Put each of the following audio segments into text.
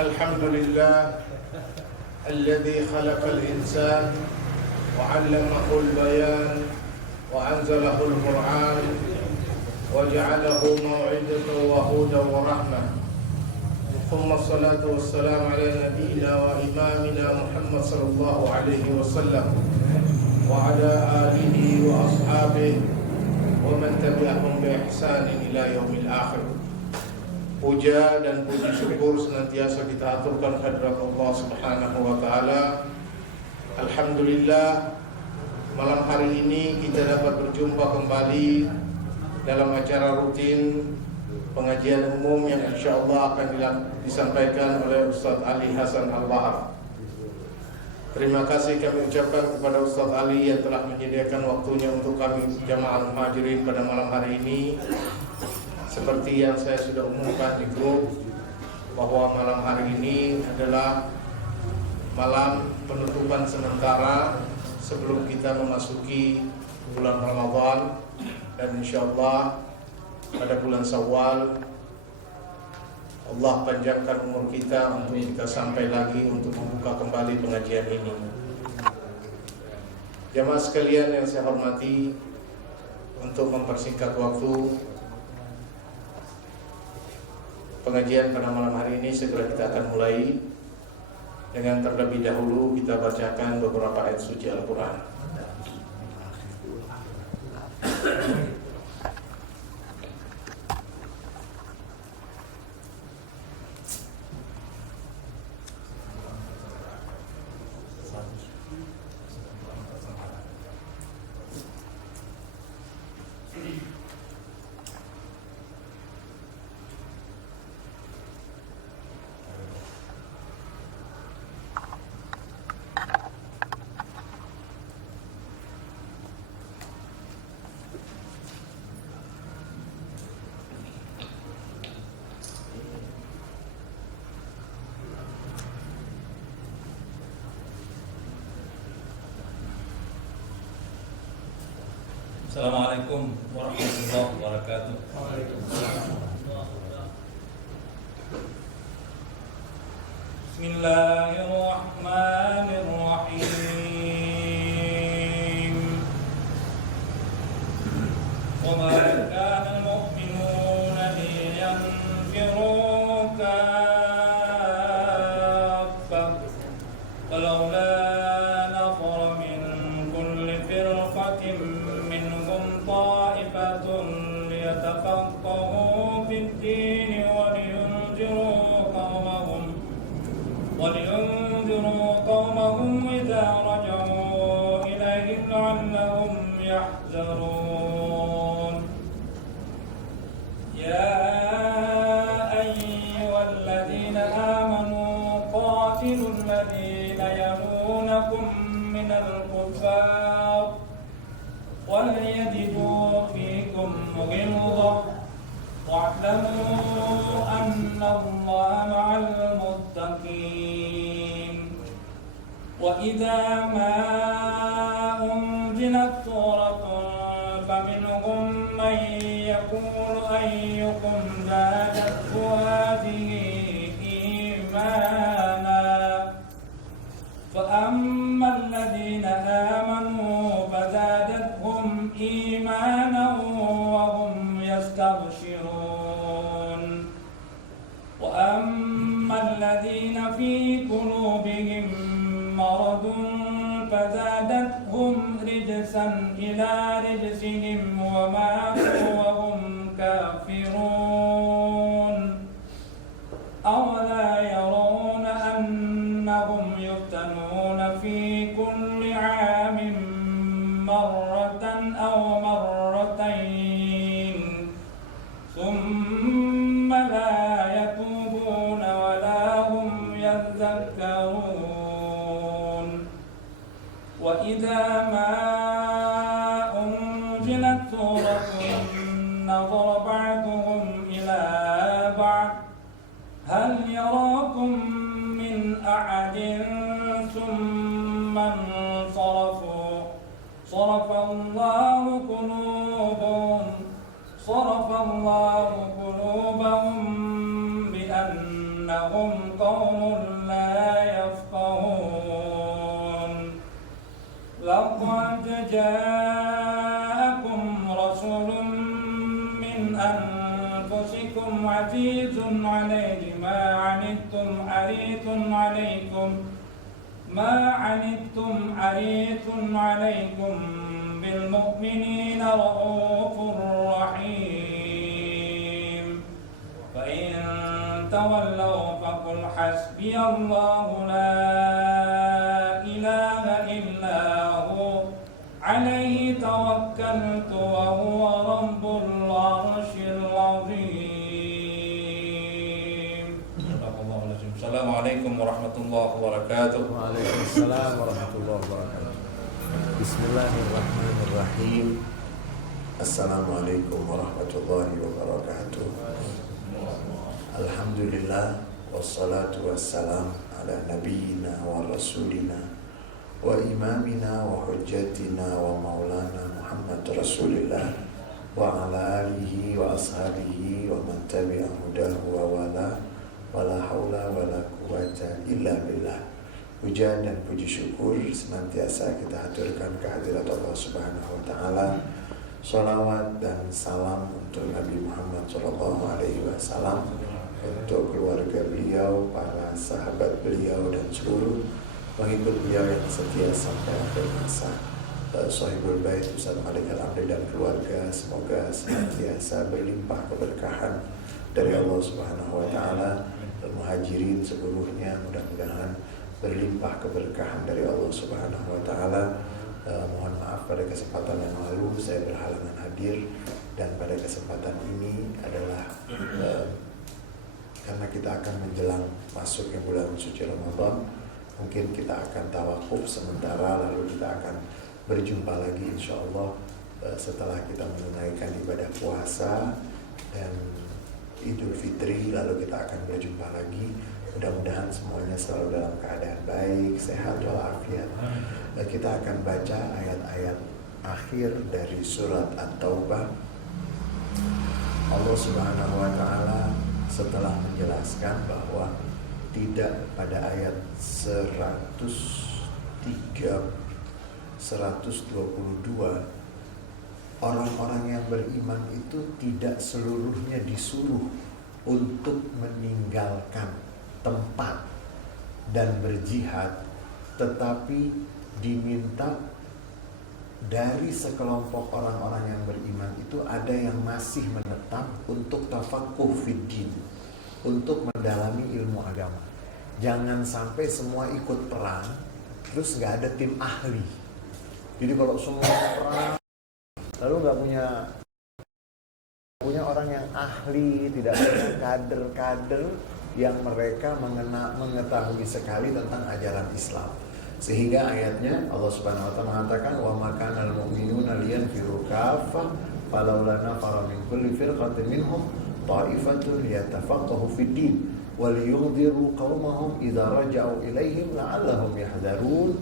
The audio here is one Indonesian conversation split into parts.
Alhamdulillah alladzi khalaqal insan wa 'allamahu al-bayan wa anzalahu al-Qur'an wa ja'alahu maw'idatan wa hudan wa rahmah. Thumma salatu wassalamu ala nabiyyina wa imamina Muhammad sallallahu alaihi wasallam wa ala alihi wa ashabihi wa man tabi'ahum bi ihsanin ila yaumil akhir. Puja dan puji syukur senantiasa kita aturkan kehadirat Allah Subhanahu wa taala. Alhamdulillah, malam hari ini kita dapat berjumpa kembali dalam acara rutin pengajian umum yang insyaallah akan disampaikan oleh Ustaz Ali Hasan Al-Bahar. Terima kasih kami ucapkan kepada Ustaz Ali yang telah menyediakan waktunya untuk kami jamaah muhajirin pada malam hari ini. Seperti yang saya sudah umumkan di grup, bahwa malam hari ini adalah malam penutupan sementara sebelum kita memasuki bulan Ramadan, dan insyaallah pada bulan Syawal Allah panjangkan umur kita untuk kita sampai lagi untuk membuka kembali pengajian ini. Jamaah sekalian yang saya hormati, untuk mempersingkat waktu, pengajian pada malam hari ini segera kita akan mulai dengan terlebih dahulu kita bacakan beberapa ayat suci Al-Quran. Assalamualaikum warahmatullahi wabarakatuh. Bismillahirrahmanirrahim. Wa ma kana al-mu'minuna liyanfiru kaffah falawla ليتفقهوا في الدين ولينذروا قومهم إذا رجعوا إليهم لعلهم يحذرون. يا أيها الذين آمنوا قاتلوا الذين يلونكم من الكفار وليجدوا فيكم غلظة واعلموا أن الله مع المتقين. وإذا ما أنزلت سورة فمنهم من يقول أيكم زادته هذه إيمانا فأما الذين آمنوا فزادتهم إيمانا وهم يستبشرون. وأما الذين في قلوبهم مرض فزادتهم رجسا إلى رجسهم وماتوا وهم كافرون. أولا يرون أنهم يفتنون في كل عام مرة أو مرتين ثم لا يتوبون ولا هم يذكرون. وإذا ما أنزلت سورة نظر بعضهم إلى بعض هل يراكم من أحد ثم انصرفوا صرف الله قلوبهم بأنهم قوم لا يفقهون لقد جاءكم رسول من أنفسكم عزيز عليه ما عنتم حريص عليكم بالمؤمنين رؤوف رحيم فإن تولوا فقل حسبي الله لا إله إلا هو عليه توكلت وهو رب العرش العظيم. Assalamualaikum warahmatullahi wabarakatuh. Waalaikumsalam warahmatullahi wabarakatuh. Bismillahirrahmanirrahim. Assalamualaikum warahmatullahi wabarakatuh. Alhamdulillah wassalatu wassalam ala nabiyyina wa rasulina wa imamina wa hujjatina wa maulana Muhammad Rasulillah wa ala alihi wa ashabihi wa man tabi'a hudahu wa wala wala haula wala quwwata illa billah. Puja dan puji syukur senantiasa kita haturkan kehadirat Allah Subhanahu wa taala. Shalawat dan salam untuk Nabi Muhammad sallallahu alaihi wasallam, untuk keluarga beliau, para sahabat beliau dan seluruh pengikut beliau yang setia sampai akhir masa. Sahibul Bait Ustaz Malik Al-Amri dan keluarga semoga senantiasa berlimpah keberkahan dari Allah Subhanahu wa taala. Muhajirin seluruhnya mudah-mudahan berlimpah keberkahan dari Allah Subhanahu wa taala. Mohon maaf pada kesempatan yang lalu saya berhalangan hadir, dan pada kesempatan ini adalah karena kita akan menjelang masuknya bulan suci Ramadan, mungkin kita akan tawakuf sementara, lalu kita akan berjumpa lagi insyaallah setelah kita menunaikan ibadah puasa dan Idul Fitri, lalu kita akan berjumpa lagi. Mudah-mudahan semuanya selalu dalam keadaan baik, sehat walafiat. Kita akan baca ayat-ayat akhir dari surat At-Taubah. Allah Subhanahu wa taala setelah menjelaskan bahwa tidak pada ayat 122 orang-orang yang beriman itu tidak seluruhnya disuruh untuk meninggalkan tempat dan berjihad, tetapi diminta dari sekelompok orang-orang yang beriman itu ada yang masih menetap untuk tafaqquh fiddin, untuk mendalami ilmu agama. Jangan sampai semua ikut perang terus nggak ada tim ahli. Jadi kalau semua perang lalu nggak punya orang yang ahli, tidak punya kader-kader yang mereka mengetahui sekali tentang ajaran Islam. Sehingga ayatnya Allah Subhanahu wa taala mengatakan wa makanal mu'minuna liyanfiru kaffah falawla nafara min kulli firqatin minhum ta'ifatun liyatafaqahu fid din wa liyunziru qaumahum idza raja'u ilaihim la'allahum yahdharun.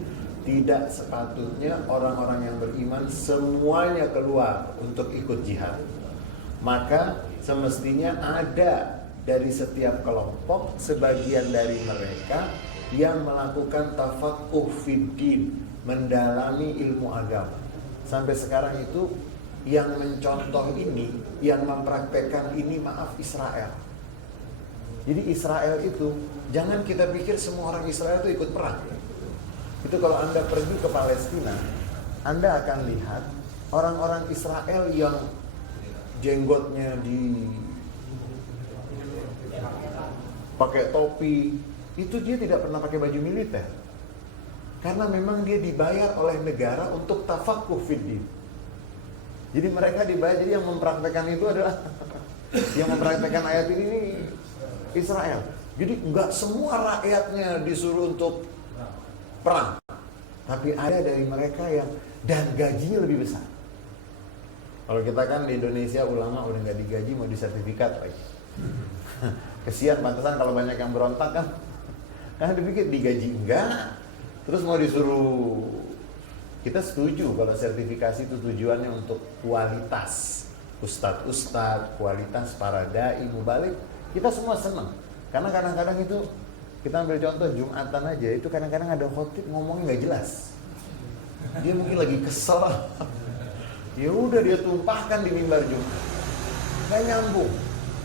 Tidak sepatutnya orang-orang yang beriman semuanya keluar untuk ikut jihad. Maka semestinya ada dari setiap kelompok sebagian dari mereka yang melakukan tafaqquh fiddin, mendalami ilmu agama. Sampai sekarang itu yang mencontoh ini, yang mempraktekkan ini, Israel. Jadi Israel itu, jangan kita pikir semua orang Israel itu ikut perang. Itu kalau Anda pergi ke Palestina, Anda akan lihat orang-orang Israel yang jenggotnya pakai topi, itu dia tidak pernah pakai baju militer. Karena memang dia dibayar oleh negara untuk tafaqquh fiddin. Jadi mereka dibayar, jadi yang mempraktekkan itu adalah yang mempraktekkan ayat ini Israel. Jadi enggak semua rakyatnya disuruh untuk perang, tapi ada dari mereka yang dan gajinya lebih besar. Kalau kita kan di Indonesia ulama udah nggak digaji, mau disertifikat lagi. Kesian, pantesan kalau banyak yang berontak kan, karena dipikir digaji enggak, terus mau disuruh Kita setuju kalau sertifikasi itu tujuannya untuk kualitas ustadz-ustadz, kualitas para dai, mubalik. Kita semua senang. Karena kadang-kadang itu, kita ambil contoh Jumatan aja, itu kadang-kadang ada khotib ngomongnya nggak jelas. Dia mungkin lagi kesel. Ya udah dia tumpahkan di mimbar Jumat. Nggak nyambung.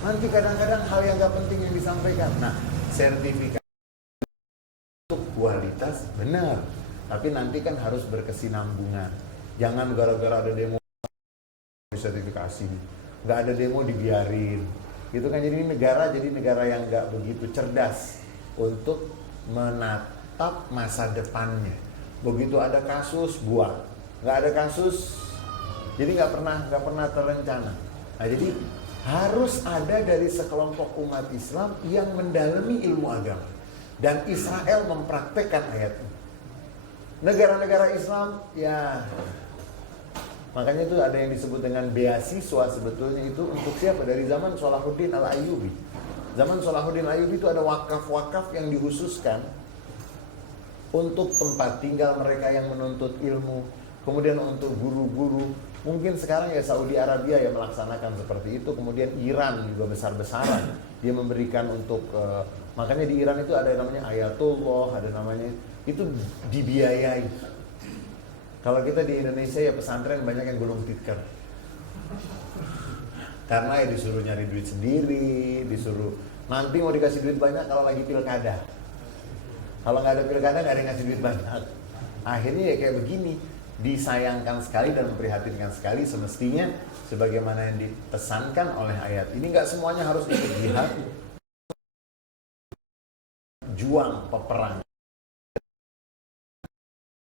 Nanti kadang-kadang hal yang nggak penting yang disampaikan. Nah, sertifikasi untuk kualitas benar. Tapi nanti kan harus berkesinambungan. Jangan gara-gara ada demo sertifikasi, nggak ada demo dibiarin. Itu kan jadi negara yang nggak begitu cerdas untuk menatap masa depannya. Begitu ada kasus buang, nggak ada kasus, jadi nggak pernah terencana. Nah, jadi harus ada dari sekelompok umat Islam yang mendalami ilmu agama, dan Israel mempraktekkan ayat ini. Negara-negara Islam, ya makanya itu ada yang disebut dengan beasiswa sebetulnya itu untuk siapa? Dari zaman Salahuddin Al-Ayyubi. Zaman Salahuddin Al-Ayyubi itu ada wakaf-wakaf yang dikhususkan untuk tempat tinggal mereka yang menuntut ilmu, kemudian untuk guru-guru. Mungkin sekarang ya Saudi Arabia yang melaksanakan seperti itu, kemudian Iran juga besar-besaran. Dia memberikan untuk, makanya di Iran itu ada yang namanya Ayatullah, ada namanya, itu dibiayai. Kalau kita di Indonesia ya pesantren banyak yang gulung tikar. Karena ya disuruh nyari duit sendiri, disuruh nanti mau dikasih duit banyak kalau lagi pilkada. Kalau nggak ada pilkada nggak ada yang ngasih duit banyak. Akhirnya ya kayak begini, disayangkan sekali dan memprihatinkan sekali. Semestinya sebagaimana yang dipesankan oleh ayat ini, nggak semuanya harus ikut jihad, juang, peperang.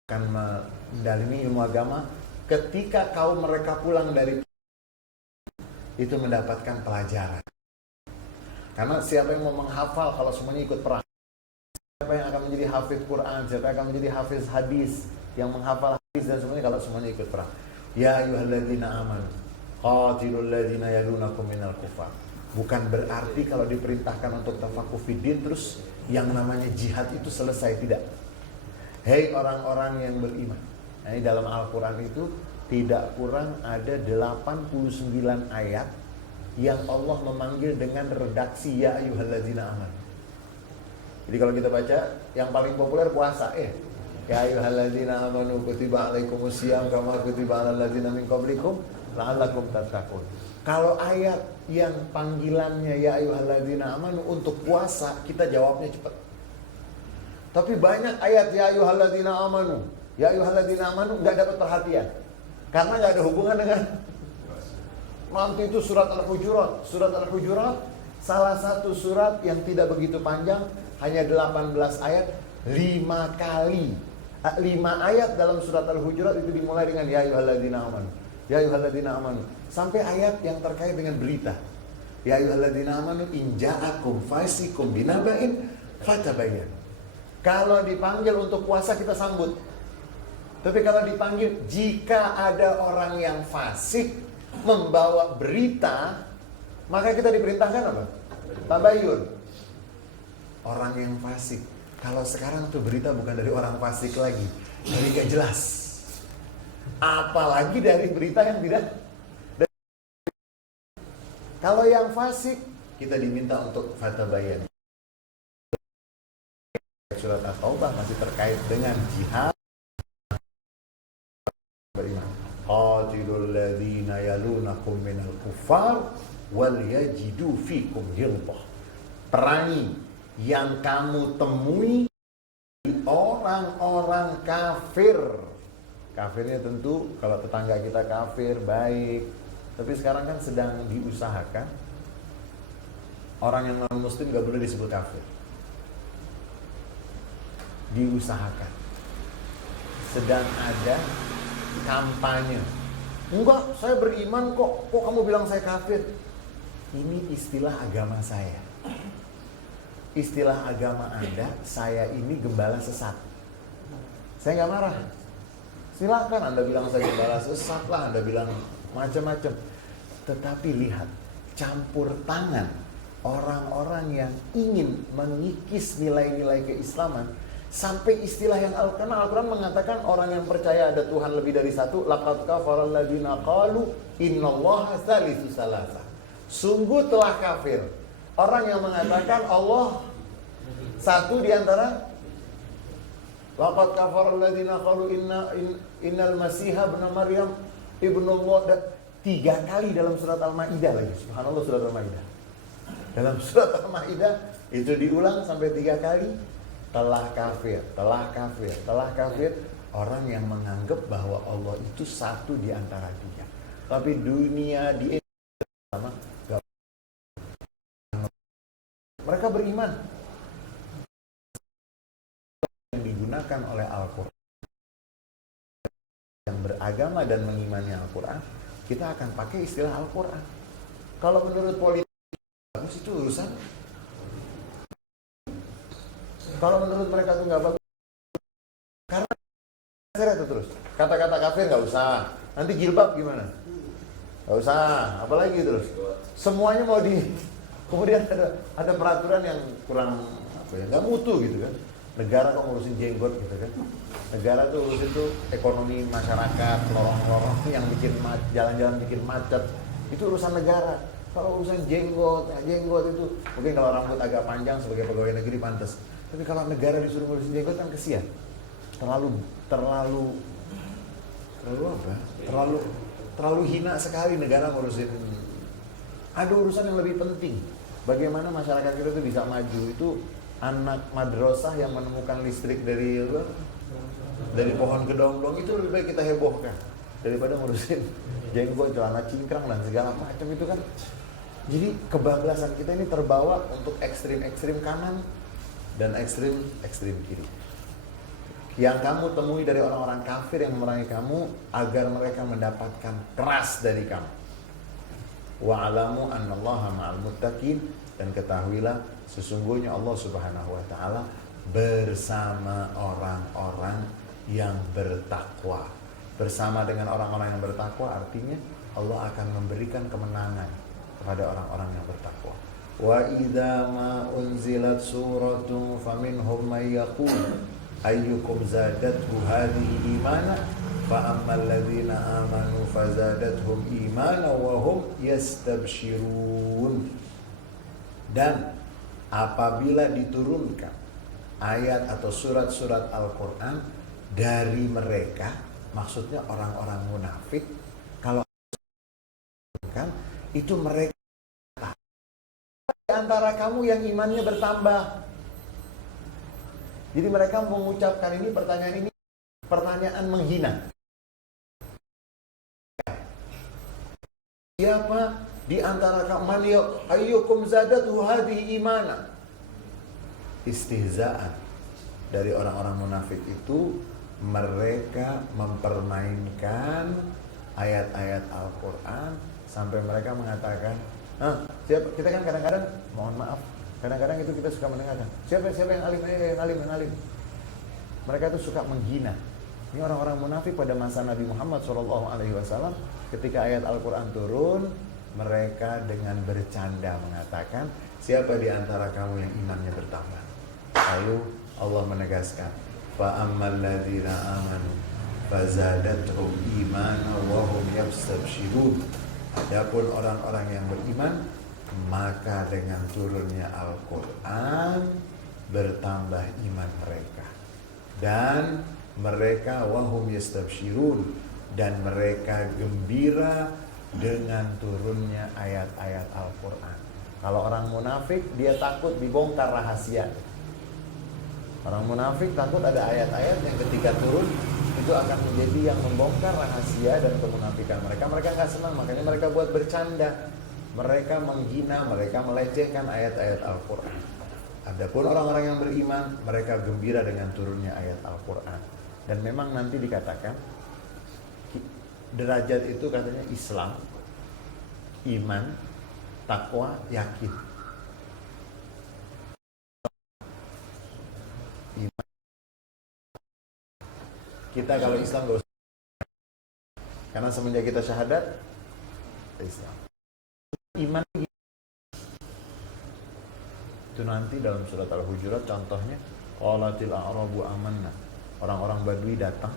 Akan mendalami ilmu agama, ketika kaum mereka pulang dari itu mendapatkan pelajaran. Karena siapa yang mau menghafal kalau semuanya ikut perang? Siapa yang akan menjadi hafiz Quran? Siapa yang akan menjadi hafiz hadis? Yang menghafal hadis dan semuanya kalau semuanya ikut perang. Ya ayyuhalladzina amanu qatilul ladzina yalunakum minal kufar. Bukan berarti kalau diperintahkan untuk tafaqquh fiddin terus yang namanya jihad itu selesai, tidak. Hei orang-orang yang beriman. Nah, ini dalam Al-Quran itu tidak kurang ada 89 ayat yang Allah memanggil dengan redaksi ya ayyuhalladzina amanu. Jadi kalau kita baca yang paling populer puasa ya ayyuhalladzina amanu kutiba alaikumusiyam kama kutiba alal ladzina min qablikum la'allakum tattaqun. Kalau ayat yang panggilannya ya ayyuhalladzina amanu untuk puasa, kita jawabnya cepat. Tapi banyak ayat ya ayyuhalladzina amanu nggak dapat perhatian karena nggak ada hubungan dengan nanti itu surat Al-Hujurat. Surat Al-Hujurat salah satu surat yang tidak begitu panjang, hanya 18 ayat, 5 kali 5 ayat dalam surat Al-Hujurat itu dimulai dengan ya ayyuhalladzina amanu sampai ayat yang terkait dengan berita. Ya ayyuhalladzina amanu in ja'akum fasiqun binaba'in fatabayyan. Kalau dipanggil untuk puasa kita sambut. Tapi kalau dipanggil jika ada orang yang fasik membawa berita, maka kita diperintahkan apa? Tabayyun. Orang yang fasik. Kalau sekarang tuh berita bukan dari orang fasik lagi, jadi gak jelas. Apalagi dari berita yang tidak. Kalau yang fasik kita diminta untuk fatabayyan. Surat At-Taubah masih terkait dengan jihad beriman. Qatilul ladzina yalunakum minal kuffar wal yajidu fikum ghilzah. Perangi yang kamu temui orang-orang kafir. Kafirnya tentu kalau tetangga kita kafir baik. Tapi sekarang kan sedang diusahakan orang yang non muslim gak boleh disebut kafir. Diusahakan. Sedang ada kampanye. Enggak, saya beriman kok kamu bilang saya kafir? Ini istilah agama saya. Istilah agama Anda, saya ini gembala sesat. Saya nggak marah. Silakan Anda bilang saya gembala sesat lah, Anda bilang macam-macam. Tetapi lihat, campur tangan orang-orang yang ingin mengikis nilai-nilai keislaman Sampai istilah yang karena Al-Quran mengatakan orang yang percaya ada Tuhan lebih dari satu, laqad kafara alladziina qalu innallaha tsalitsu tsalatsa. Sungguh telah kafir orang yang mengatakan Allah satu di antara. Laqad kafara alladziina qalu innal masiha ibnu maryam ibnullah. Dan 3 kali dalam surat Al-Maidah lagi. Subhanallah, surat Al-Maidah. Dalam surat Al-Maidah itu diulang sampai 3 kali. Telah kafir orang yang menganggap bahwa Allah itu satu di antara 3. Tapi dunia di sama gak. Mereka beriman yang digunakan oleh Al-Quran, yang beragama dan mengimani Al-Quran, kita akan pakai istilah Al-Quran. Kalau menurut politik bagus itu urusan. Kalau menurut mereka itu nggak bagus, karena kafir itu terus. Kata-kata kafir nggak usah. Nanti jilbab gimana? Nggak usah. Apalagi terus. Semuanya mau di. Kemudian ada peraturan yang kurang nggak mutu gitu kan. Negara kok ngurusin jenggot gitu kan. Negara tuh urusin tuh ekonomi masyarakat, lorong-lorong yang bikin jalan-jalan bikin macet. Itu urusan negara. Kalau urusan jenggot itu mungkin kalau rambut agak panjang sebagai pegawai negeri pantas. Tapi kalau negara disuruh ngurusin jenggot kan kesian. Terlalu hina sekali negara ngurusin. Ada urusan yang lebih penting. Bagaimana masyarakat kita itu bisa maju. Itu anak madrasah yang menemukan listrik dari pohon kedong-dong itu lebih baik kita hebohkan daripada ngurusin jenggot, celana cingkrang dan segala macam itu kan. Jadi kebablasan kita ini terbawa untuk ekstrim-ekstrim kanan dan ekstrim kiri. Yang kamu temui dari orang-orang kafir yang memerangi kamu agar mereka mendapatkan keras dari kamu. Wa'alamu annallaha ma'al muttaqin, dan ketahuilah sesungguhnya Allah Subhanahu wa taala bersama orang-orang yang bertakwa. Bersama dengan orang-orang yang bertakwa artinya Allah akan memberikan kemenangan kepada orang-orang yang bertakwa. Wa idza ma unzilat suratun faminhum may yaqul ayyukum zadathu hadhihi imana fa ammal ladzina amanu fazadathum imana wa hum yastabshirun. Dan apabila diturunkan ayat atau surat-surat Al-Qur'an dari mereka, maksudnya orang-orang munafik, kalau kan itu mereka antara kamu yang imannya bertambah. Jadi mereka mengucapkan ini, pertanyaan menghina. Siapa di antara kamu ayyukum zadatu hadhihi imana? Istihzaan dari orang-orang munafik itu, mereka mempermainkan ayat-ayat Al-Quran sampai mereka mengatakan, kita kan kadang-kadang, mohon maaf, kadang-kadang itu kita suka mendengarkan, siapa yang alim. Mereka itu suka menghina. Ini orang-orang munafik pada masa Nabi Muhammad SAW, ketika ayat Al-Quran turun, mereka dengan bercanda mengatakan, siapa di antara kamu yang imannya bertambah? Lalu Allah menegaskan, fa ammal ladzina amanu fazadathum imana wa hum yastabshirun. Adapun orang-orang yang beriman, maka dengan turunnya Al-Quran bertambah iman mereka, dan mereka wahum yastabshirun, dan mereka gembira dengan turunnya ayat-ayat Al-Quran. Kalau orang munafik, dia takut dibongkar rahasia. Orang munafik takut ada ayat-ayat yang ketika turun itu akan menjadi yang membongkar rahasia dan kemunafikan mereka. Mereka nggak senang, makanya mereka buat bercanda. Mereka menghina, mereka melecehkan ayat-ayat Al-Quran. Adapun orang-orang yang beriman, mereka gembira dengan turunnya ayat Al-Quran. Dan memang nanti dikatakan derajat itu katanya Islam, iman, takwa, yakin. Iman. Kita kalau Islam gak usah, karena semenjak kita syahadat Islam. Iman itu nanti dalam surat Al-Hujurat contohnya, Qalatil a'rabu amanna. Orang-orang Badui datang,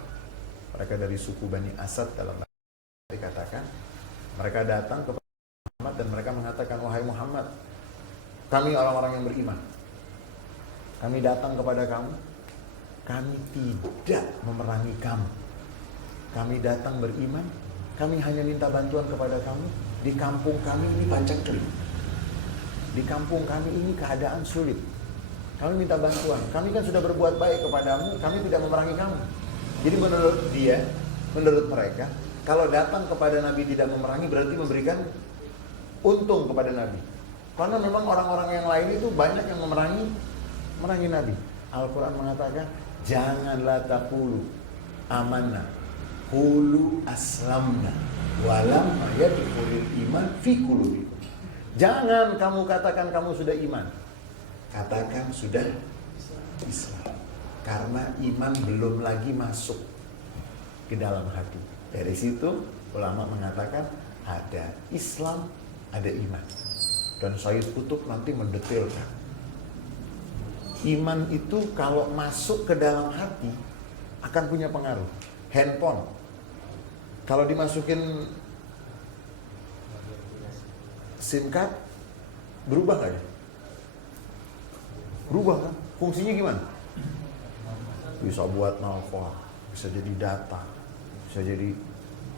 mereka dari suku Bani Asad dalam dikatakan, mereka datang kepada Muhammad dan mereka mengatakan, wahai Muhammad, kami orang-orang yang beriman. Kami datang kepada kamu, kami tidak memerangi kamu. Kami datang beriman, kami hanya minta bantuan kepada kamu. Di kampung kami ini paceklik. Di kampung kami ini keadaan sulit. Kami minta bantuan. Kami kan sudah berbuat baik kepadamu, kami tidak memerangi kamu. Jadi menurut mereka, kalau datang kepada Nabi tidak memerangi berarti memberikan untung kepada Nabi. Karena memang orang-orang yang lain itu banyak yang memerangi Nabi. Al-Quran mengatakan, janganlah taqulu amanna, qulu aslamna, walam yadkhulul iman fi qulubikum. Jangan kamu katakan kamu sudah iman, katakan sudah Islam. Karena iman belum lagi masuk ke dalam hati. Dari situ ulama mengatakan ada Islam, ada iman. Dan Sayyid Qutb nanti mendetailkan. Iman itu kalau masuk ke dalam hati akan punya pengaruh. Handphone, kalau dimasukin SIM card, berubah nggak ya? Berubah kan? Fungsinya gimana? Bisa buat nelfon, bisa jadi data, bisa jadi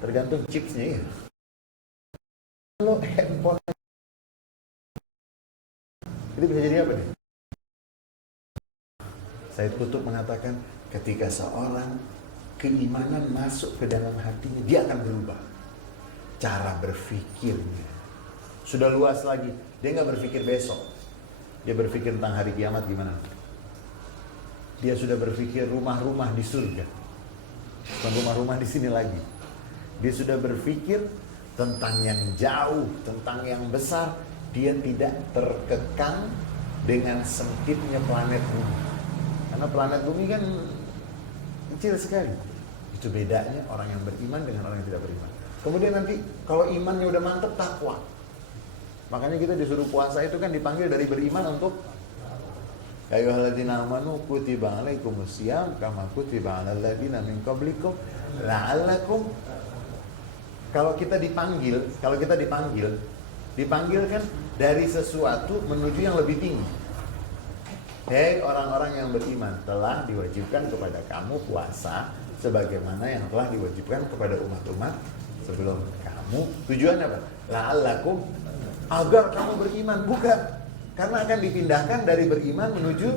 tergantung chipsnya ya. Kalau handphone itu bisa jadi apa nih? Sayyid Qutb mengatakan ketika seorang keimanan masuk ke dalam hatinya, dia akan berubah. Cara berpikirnya sudah luas lagi. Dia nggak berpikir besok, dia berpikir tentang hari kiamat gimana. Dia sudah berpikir rumah-rumah di surga, bukan rumah-rumah di sini lagi. Dia sudah berpikir tentang yang jauh, tentang yang besar. Dia tidak terkekang dengan sempitnya planet bumi. Karena planet bumi kan kecil sekali. Itu bedanya orang yang beriman dengan orang yang tidak beriman. Kemudian nanti kalau imannya udah mantep, takwa. Makanya kita disuruh puasa itu kan dipanggil dari beriman untuk ya ayyuhalladzina amanu kutiba alaikumusiyam kama kutiba alal ladzina min qablikum la'allakum. Kalau kita dipanggil kan dari sesuatu menuju yang lebih tinggi. Hei orang-orang yang beriman, telah diwajibkan kepada kamu puasa sebagaimana yang telah diwajibkan kepada umat-umat sebelum kamu. Tujuan apa? La'allakum, agar kamu beriman. Bukan, karena akan dipindahkan dari beriman menuju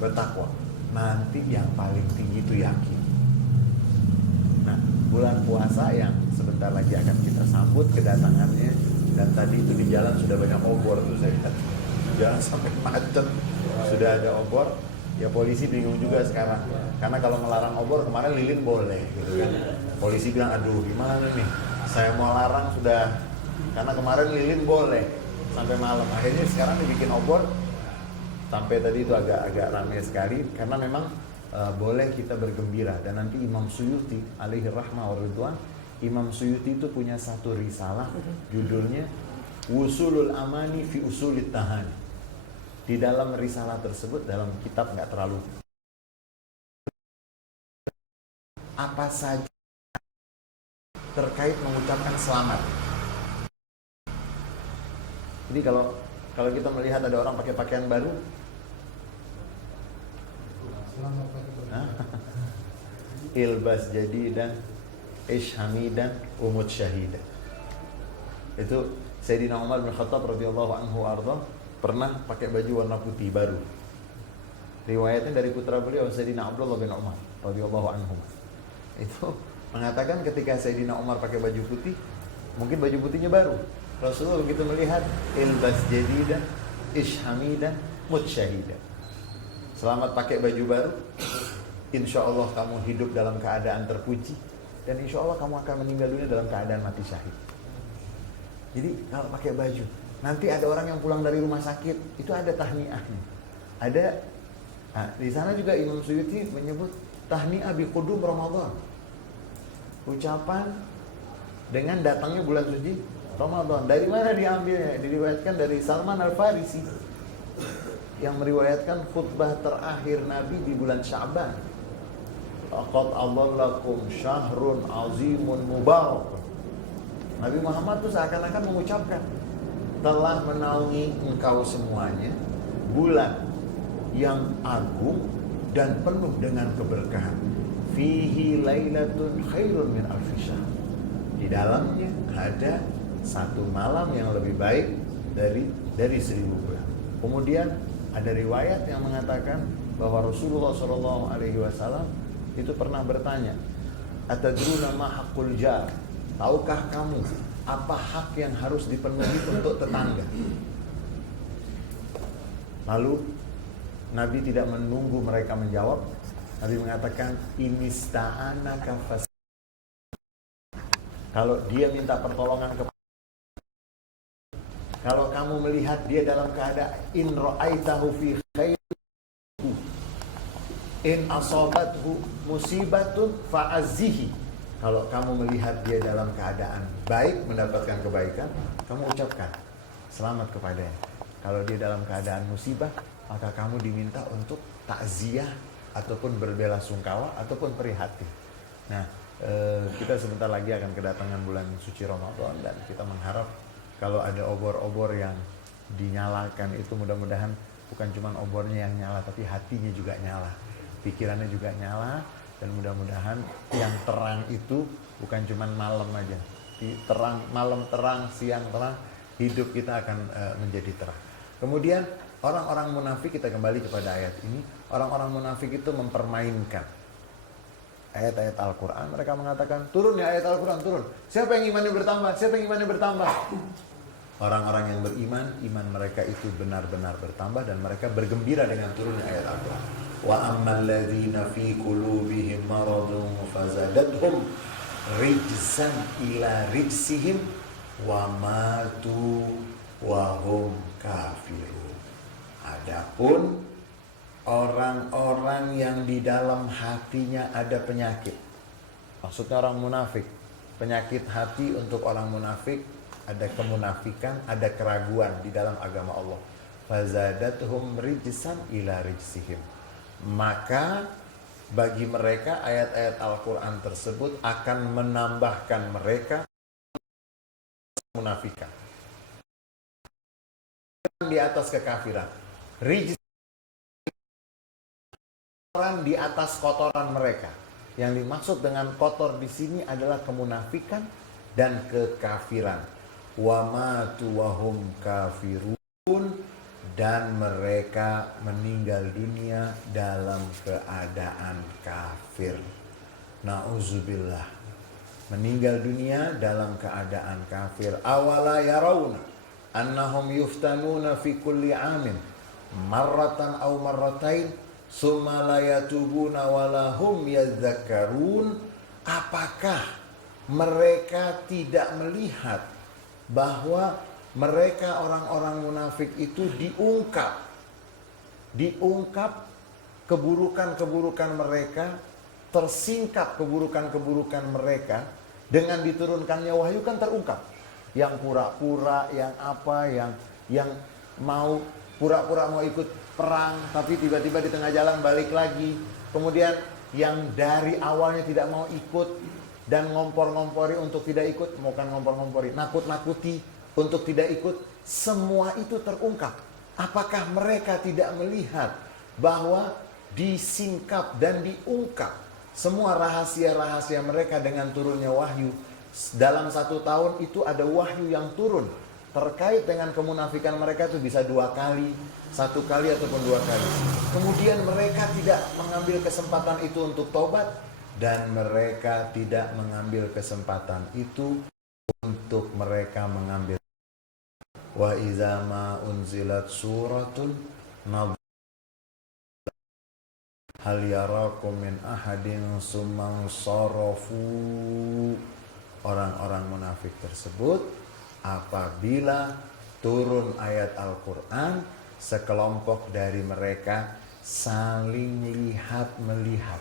bertakwa. Nanti yang paling tinggi itu yakin. Nah, bulan puasa yang sebentar lagi akan kita sambut kedatangannya. Dan tadi itu di jalan sudah banyak obor tuh saya lihat. Jalan sampai macet, sudah ada obor. Ya polisi bingung juga sekarang. Karena kalau melarang obor kemarin lilin boleh gitu kan. Polisi bilang aduh gimana nih, saya mau larang sudah. Karena kemarin lilin boleh sampai malam. Akhirnya sekarang dibikin obor. Sampai tadi itu agak ramai sekali. Karena memang boleh kita bergembira. Dan nanti Imam Suyuti alaihi rahmah wa ridwan, Imam Suyuti itu punya satu risalah, judulnya Wusulul Amani fi Usulit Tahani. Di dalam risalah tersebut, dalam kitab nggak terlalu apa saja terkait mengucapkan selamat. Jadi kalau kita melihat ada orang pakai pakaian baru, ilbas jadidan ish hamidan umut syahidan. Itu Sayyidina Umar bin Khattab radhiyallahu anhu arda pernah pakai baju warna putih baru. Riwayatnya dari putra beliau Sayyidina Abdullah bin Umar radhiyallahu anhu. Itu mengatakan ketika Sayyidina Umar pakai baju putih, mungkin baju putihnya baru. Rasulullah begitu melihat ilbas jadidan ish hamidan mut syahidan. Selamat pakai baju baru. Insya Allah kamu hidup dalam keadaan terpuji. Dan insya Allah kamu akan meninggal dunia dalam keadaan mati syahid. Jadi kalau pakai baju, nanti ada orang yang pulang dari rumah sakit, itu ada tahniahnya. Di sana juga Imam Suyuti menyebut tahniah bi qudum Ramadan. Ucapan dengan datangnya bulan suci Ramadan. Dari mana diambilnya? Diriwayatkan dari Salman Al-Farisi. yang meriwayatkan khutbah terakhir Nabi di bulan Sya'ban. Laqad adhallakum syahrun azimun mubarak. Nabi Muhammad tuh seakan-akan mengucapkan, telah menaungi engkau semuanya bulan yang agung dan penuh dengan keberkahan. Fihi lailatun khairun min alfi syahr. Di dalamnya ada satu malam yang lebih baik dari 1000 bulan. Kemudian ada riwayat yang mengatakan bahwa Rasulullah SAW itu pernah bertanya, atadruna ma haqqul jar? Tahukah kamu apa hak yang harus dipenuhi untuk tetangga? Lalu Nabi tidak menunggu mereka menjawab. Nabi mengatakan, inista'anaka fas. Kalau dia minta pertolongan kalau kamu melihat dia dalam keadaan in ra'aitahu fi khair, in asabathu musibatun fa'azzihi. Kalau kamu melihat dia dalam keadaan baik, mendapatkan kebaikan, kamu ucapkan selamat kepadanya. Kalau dia dalam keadaan musibah, maka kamu diminta untuk takziah ataupun berbelasungkawa ataupun prihatin. Nah, kita sebentar lagi akan kedatangan bulan suci Ramadan, dan kita mengharap kalau ada obor-obor yang dinyalakan itu mudah-mudahan bukan cuma obornya yang nyala, tapi hatinya juga nyala, pikirannya juga nyala. Dan mudah-mudahan yang terang itu bukan cuma malam aja, terang, malam terang, siang terang, hidup kita akan menjadi terang. Kemudian orang-orang munafik, kita kembali kepada ayat ini, orang-orang munafik itu mempermainkan ayat-ayat Al-Quran. Mereka mengatakan, turun ya ayat Al-Quran, turun. Siapa yang imannya bertambah? Siapa yang imannya bertambah? Orang-orang yang beriman, iman mereka itu benar-benar bertambah, dan mereka bergembira dengan turunnya ayat Al-Quran. Wa ammal ladzina fi qulubihim maradun fazadathum rijsan ila rijsihim wa matu wa hum kafirun. Adapun orang-orang yang di dalam hatinya ada penyakit, maksudnya orang munafik, penyakit hati untuk orang munafik, ada kemunafikan, ada keraguan di dalam agama Allah. Fazadathum rijsan ila rijsihim. Maka bagi mereka ayat-ayat Al-Quran tersebut akan menambahkan mereka munafikan di atas kekafiran. Rijsan di atas kotoran mereka. Yang dimaksud dengan kotor di sini adalah kemunafikan dan kekafiran. Wa matu wa hum kafirun, dan mereka meninggal dunia dalam keadaan kafir. Na'udzubillah. Meninggal dunia dalam keadaan kafir. Awala yarawna annahum yuftanuna fi kulli amin marratan aw marratain summa la yatubuna wa lahum yadhakkarun. Apakah mereka tidak melihat bahwa mereka orang-orang munafik itu diungkap keburukan-keburukan mereka, tersingkap keburukan-keburukan mereka dengan diturunkannya wahyu, kan terungkap. Yang pura-pura, yang apa, yang mau pura-pura mau ikut perang tapi tiba-tiba di tengah jalan balik lagi. Kemudian yang dari awalnya tidak mau ikut dan ngompor-ngompori untuk tidak ikut, bukan ngompor-ngompori, nakut-nakuti untuk tidak ikut, semua itu terungkap. Apakah mereka tidak melihat bahwa disingkap dan diungkap semua rahasia-rahasia mereka dengan turunnya wahyu? Dalam 1 tahun itu ada wahyu yang turun terkait dengan kemunafikan mereka, itu bisa 2 kali, 1 kali ataupun 2 kali. Kemudian mereka tidak mengambil kesempatan itu untuk tobat, dan mereka tidak mengambil kesempatan itu untuk mereka mengambil. Wa iza ma unzilat suratun hal yarakum min ahadin sumang sarafu. Orang-orang munafik tersebut apabila turun ayat Al-Quran, sekelompok dari mereka saling melihat.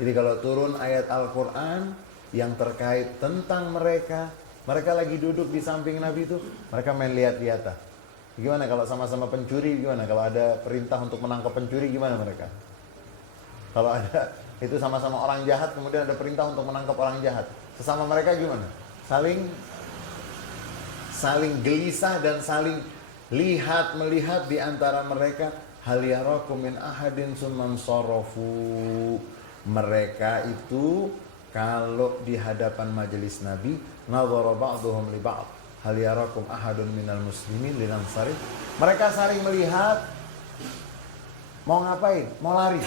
Jadi kalau turun ayat Al-Quran yang terkait tentang mereka lagi duduk di samping Nabi itu, mereka main lihat-lihatan. Gimana kalau sama-sama pencuri, gimana? Kalau ada perintah untuk menangkap pencuri, gimana mereka? Kalau ada, itu sama-sama orang jahat, kemudian ada perintah untuk menangkap orang jahat. Sesama mereka gimana? Saling gelisah dan saling melihat di antara mereka. Hal yarakum min ahadin summan sarafu. Mereka itu kalau di hadapan majelis Nabi, nadhara ba'dhum li ba'd. Hal yarakum ahadun minal muslimin linansarif. Mereka saling melihat, mau ngapain? Mau lari.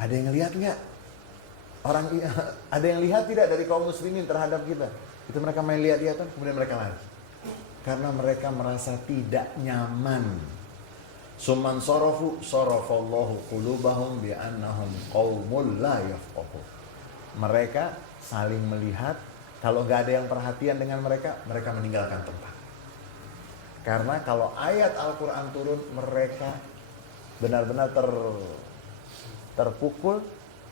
Ada yang lihat nggak? Ada yang lihat tidak dari kaum muslimin terhadap kita? Itu mereka main lihat-lihatan, kemudian mereka lari. Karena mereka merasa tidak nyaman. Summan sarafu sarafallahu qulubahum bi annahum qaumul la yafqahun. Mereka saling melihat. Kalau nggak ada yang perhatian dengan mereka, mereka meninggalkan tempat. Karena kalau ayat Al-Quran turun, mereka benar-benar terpukul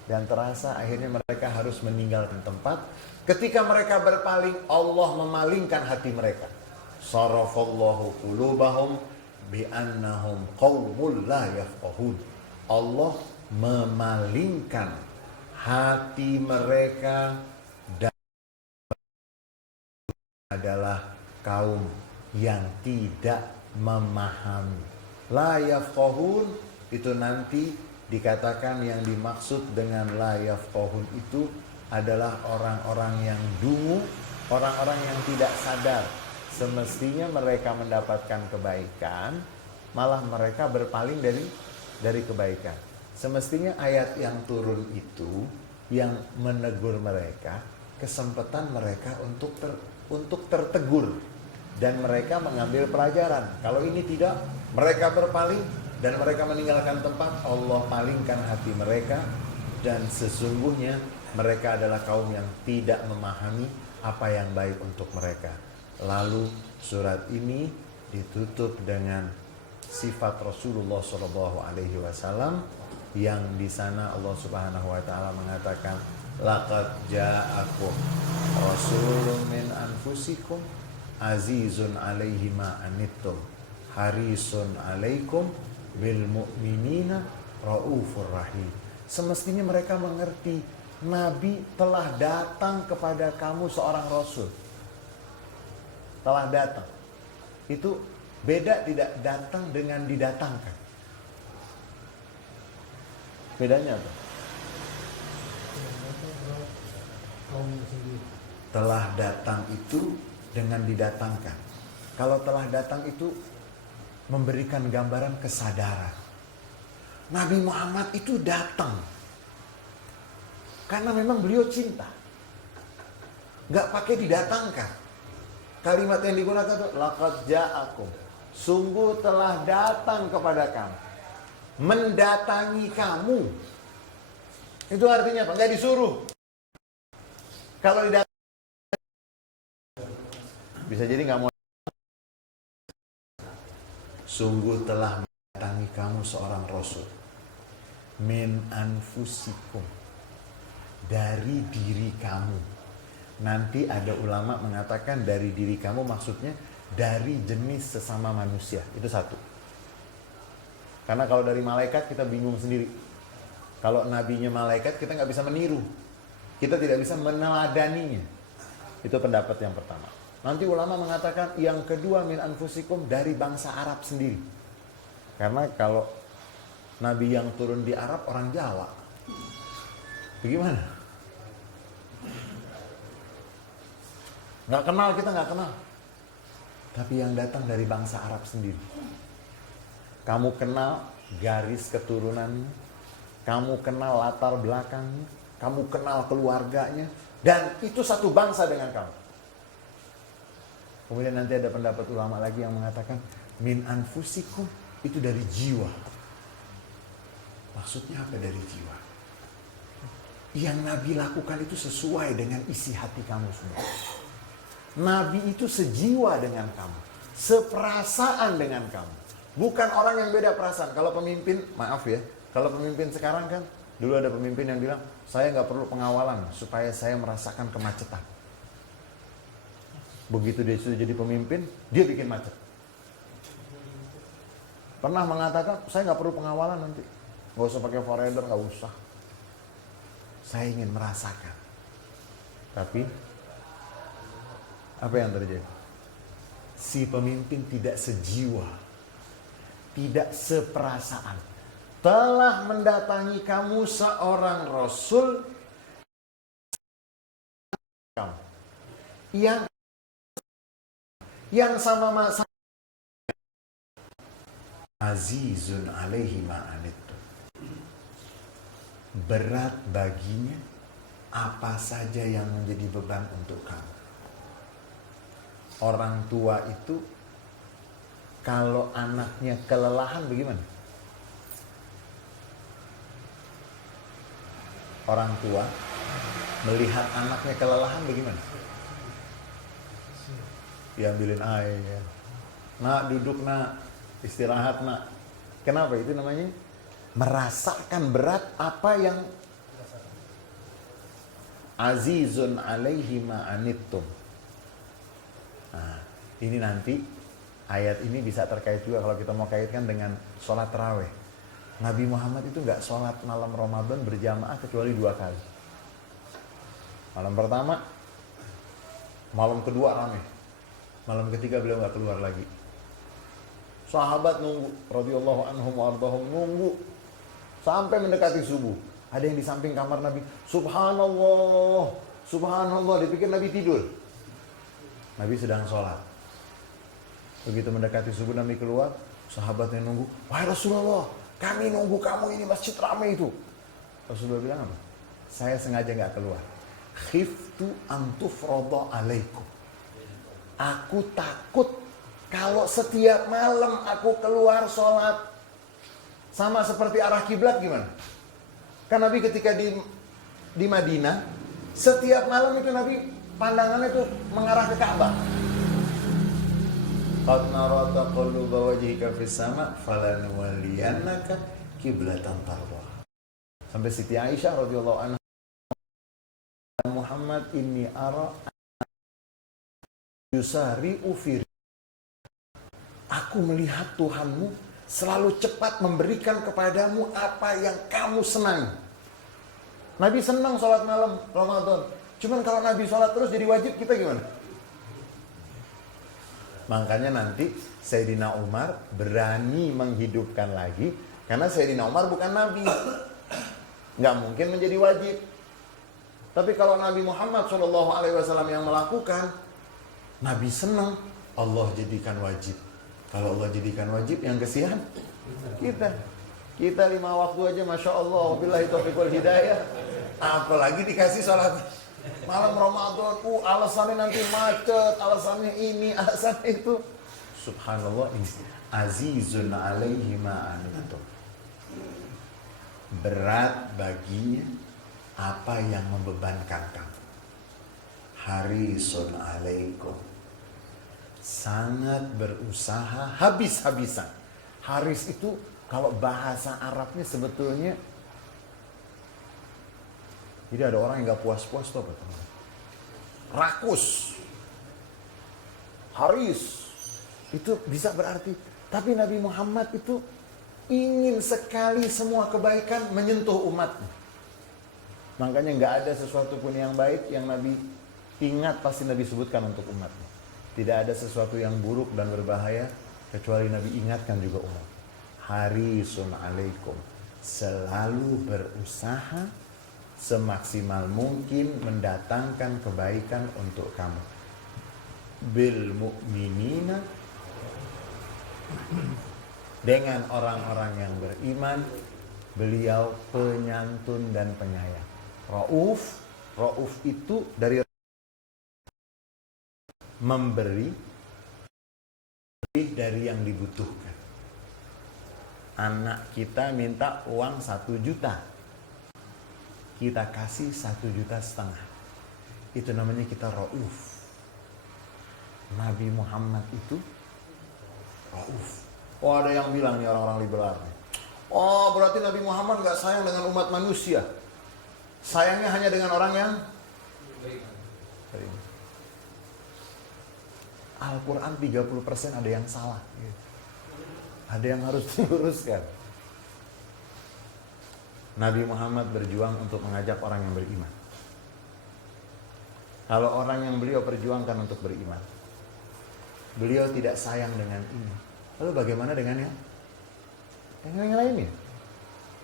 dan terasa akhirnya mereka harus meninggalkan tempat. Ketika mereka berpaling, Allah memalingkan hati mereka. Sarafallahu qulubahum bi'annahum qaumul la yafqahun. Allah memalingkan hati mereka adalah kaum yang tidak memahami. La yafqahun itu nanti dikatakan yang dimaksud dengan la yafqahun itu adalah orang-orang yang dungu, orang-orang yang tidak sadar. Semestinya mereka mendapatkan kebaikan, malah mereka berpaling dari kebaikan. Semestinya ayat yang turun itu yang menegur mereka, kesempatan mereka untuk tertegur dan mereka mengambil pelajaran. Kalau ini tidak, mereka berpaling dan mereka meninggalkan tempat, Allah palingkan hati mereka dan sesungguhnya mereka adalah kaum yang tidak memahami apa yang baik untuk mereka. Lalu surat ini ditutup dengan sifat Rasulullah SAW yang di sana Allah Subhanahu wa taala mengatakan laqad ja'akum rasulun min anfusikum azizun 'alaihi ma anittum harisun 'alaikum bil mu'minina raufur rahim. Semestinya mereka mengerti Nabi telah datang kepada kamu seorang rasul. Telah datang. Itu beda tidak datang dengan didatangkan. Bedanya apa? Telah datang itu dengan didatangkan. Kalau telah datang itu memberikan gambaran kesadaran. Nabi Muhammad itu datang karena memang beliau cinta. Gak pakai didatangkan. Kalimat yang digunakan itu laqad ja'akum. Sungguh telah datang kepada kamu. Mendatangi kamu. Itu artinya apa? Gak disuruh. Kalau didatang bisa jadi gak mau. Sungguh telah mendatangi kamu seorang rasul. Min anfusikum. Dari diri kamu. Nanti ada ulama mengatakan dari diri kamu maksudnya dari jenis sesama manusia. Itu satu. Karena kalau dari malaikat kita bingung sendiri. Kalau nabinya malaikat kita nggak bisa meniru. Kita tidak bisa meneladaninya. Itu pendapat yang pertama. Nanti ulama mengatakan yang kedua min anfusikum dari bangsa Arab sendiri. Karena kalau nabi yang turun di Arab orang Jawa. Bagaimana? Nggak kenal, kita nggak kenal. Tapi yang datang dari bangsa Arab sendiri. Kamu kenal garis keturunannya, kamu kenal latar belakangnya, kamu kenal keluarganya, dan itu satu bangsa dengan kamu. Kemudian nanti ada pendapat ulama lagi yang mengatakan min anfusikum itu dari jiwa. Maksudnya apa dari jiwa? Yang Nabi lakukan itu sesuai dengan isi hati kamu semua. Nabi itu sejiwa dengan kamu, seperasaan dengan kamu. Bukan orang yang beda perasaan. Kalau pemimpin, maaf ya, kalau pemimpin sekarang kan, dulu ada pemimpin yang bilang, saya nggak perlu pengawalan supaya saya merasakan kemacetan. Begitu dia sudah jadi pemimpin, dia bikin macet. Pernah mengatakan, saya nggak perlu pengawalan nanti. Nggak usah pakai foreigner, nggak usah. Saya ingin merasakan. Tapi, apa yang terjadi? Si pemimpin tidak sejiwa, tidak seperasaan. Telah mendatangi kamu seorang Rasul yang sama masa azizun alaihi ma'anittum, berat baginya apa saja yang menjadi beban untuk kamu. Orang tua itu kalau anaknya kelelahan bagaimana? Orang tua melihat anaknya kelelahan bagaimana? Diambilin air, nak duduk nak, istirahat nak. Kenapa? Itu namanya merasakan berat apa yang azizun alaihi ma'anittum. Nah, ini nanti ayat ini bisa terkait juga kalau kita mau kaitkan dengan sholat tarawih. Nabi Muhammad itu nggak sholat malam Ramadan berjamaah kecuali 2 kali. Malam pertama, malam kedua rame. Malam ketiga beliau nggak keluar lagi. Sahabat nunggu, radhiyallahu anhum wa ardhahum, nunggu sampai mendekati subuh. Ada yang di samping kamar Nabi, subhanallah, subhanallah, dipikir Nabi tidur. Nabi sedang sholat. Begitu mendekati subuh Nabi keluar, sahabatnya nunggu, wahai Rasulullah, kami nunggu kamu, ini masjid ramai itu. Rasulullah bilang apa? Saya sengaja nggak keluar. Khiftu antufrodo alaikum. Aku takut kalau setiap malam aku keluar sholat sama seperti arah kiblat gimana? Kan Nabi ketika di Madinah, setiap malam itu Nabi pandangannya itu mengarah ke Ka'bah. Qad nara taqalluba wajhika fis sama falanuwalliyannaka qiblatan tardhaha. Sampai Siti Aisyah radhiyallahu anha, Muhammad inni ara yusari'u fi. Aku melihat Tuhanmu selalu cepat memberikan kepadamu apa yang kamu senangi. Nabi senang sholat malam Ramadan. Cuman kalau Nabi sholat terus jadi wajib, kita gimana? Makanya nanti Sayyidina Umar berani menghidupkan lagi. Karena Sayyidina Umar bukan Nabi, nggak mungkin menjadi wajib. Tapi kalau Nabi Muhammad SAW yang melakukan, Nabi senang, Allah jadikan wajib. Kalau Allah jadikan wajib, yang kesian kita 5 waktu aja, Masya Allah, wabillahi taufiq wal hidayah. Apalagi dikasih sholat malam Ramadan, alasannya nanti macet, alasannya ini, alasannya itu. Subhanallah, ini azizun alaihi ma'anittum. Berat baginya apa yang membebankan kamu. Harisun alaikum, sangat berusaha habis-habisan. Haris itu kalau bahasa Arabnya sebetulnya, jadi ada orang yang gak puas-puas tuh apa? Rakus. Haris itu bisa berarti, tapi Nabi Muhammad itu ingin sekali semua kebaikan menyentuh umatnya. Makanya gak ada sesuatu pun yang baik yang Nabi ingat pasti Nabi sebutkan untuk umatnya. Tidak ada sesuatu yang buruk dan berbahaya kecuali Nabi ingatkan juga umat. Harisun alaikum, selalu berusaha semaksimal mungkin mendatangkan kebaikan untuk kamu. Bil mu'minina, dengan orang-orang yang beriman, beliau penyantun dan penyayang. Rauf, Rauf itu dari memberi lebih dari yang dibutuhkan. Anak kita minta uang 1 juta, kita kasih 1,5 juta. Itu namanya kita Rauf. Nabi Muhammad itu Rauf. Oh, ada yang bilang nih orang-orang liberal, oh berarti Nabi Muhammad gak sayang dengan umat manusia, sayangnya hanya dengan orang yang beriman. Al-Quran 30% ada yang salah. Ada yang harus diluruskan. Nabi Muhammad berjuang untuk mengajak orang yang beriman. Kalau orang yang beliau perjuangkan untuk beriman, beliau tidak sayang dengan ini. Lalu bagaimana dengan yang lainnya?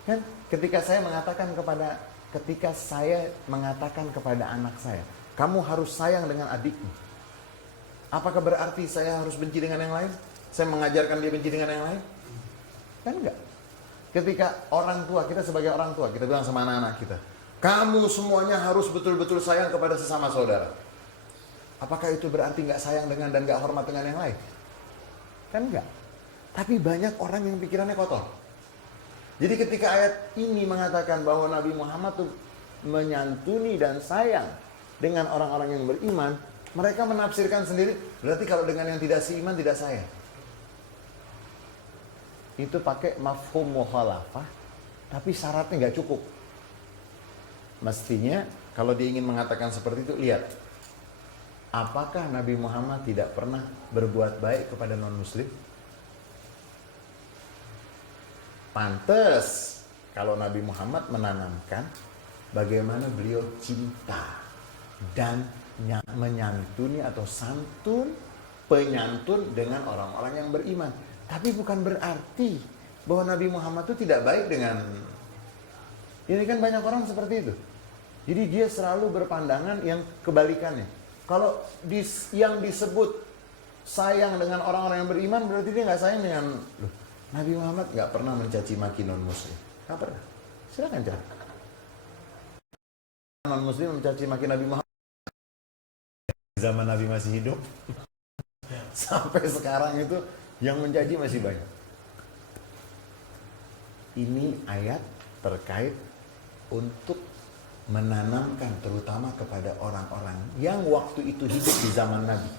Kan ketika saya mengatakan kepada anak saya, kamu harus sayang dengan adikmu. Apakah berarti saya harus benci dengan yang lain? Saya mengajarkan dia benci dengan yang lain? Kan enggak. Ketika orang tua, kita sebagai orang tua, kita bilang sama anak-anak kita, kamu semuanya harus betul-betul sayang kepada sesama saudara. Apakah itu berarti nggak sayang dengan dan nggak hormat dengan yang lain? Kan enggak. Tapi banyak orang yang pikirannya kotor. Jadi ketika ayat ini mengatakan bahwa Nabi Muhammad tuh menyantuni dan sayang dengan orang-orang yang beriman, mereka menafsirkan sendiri, berarti kalau dengan yang tidak seiman tidak sayang. Itu pakai mafhum mukhalafah, tapi syaratnya nggak cukup. Mestinya kalau dia ingin mengatakan seperti itu, lihat, apakah Nabi Muhammad tidak pernah berbuat baik kepada non-muslim? Pantes kalau Nabi Muhammad menanamkan bagaimana beliau cinta dan menyantuni atau penyantun dengan orang-orang yang beriman. Tapi bukan berarti bahwa Nabi Muhammad itu tidak baik dengan... Ini kan banyak orang seperti itu. Jadi dia selalu berpandangan yang kebalikannya. Kalau yang disebut sayang dengan orang-orang yang beriman, berarti dia nggak sayang dengan... Loh, Nabi Muhammad nggak pernah mencaci maki non-muslim. Nggak pernah. Silakan cari. Non-muslim mencaci maki Nabi Muhammad zaman Nabi masih hidup. Sampai sekarang itu yang mencaci masih banyak. Ini ayat terkait untuk menanamkan terutama kepada orang-orang yang waktu itu hidup di zaman Nabi,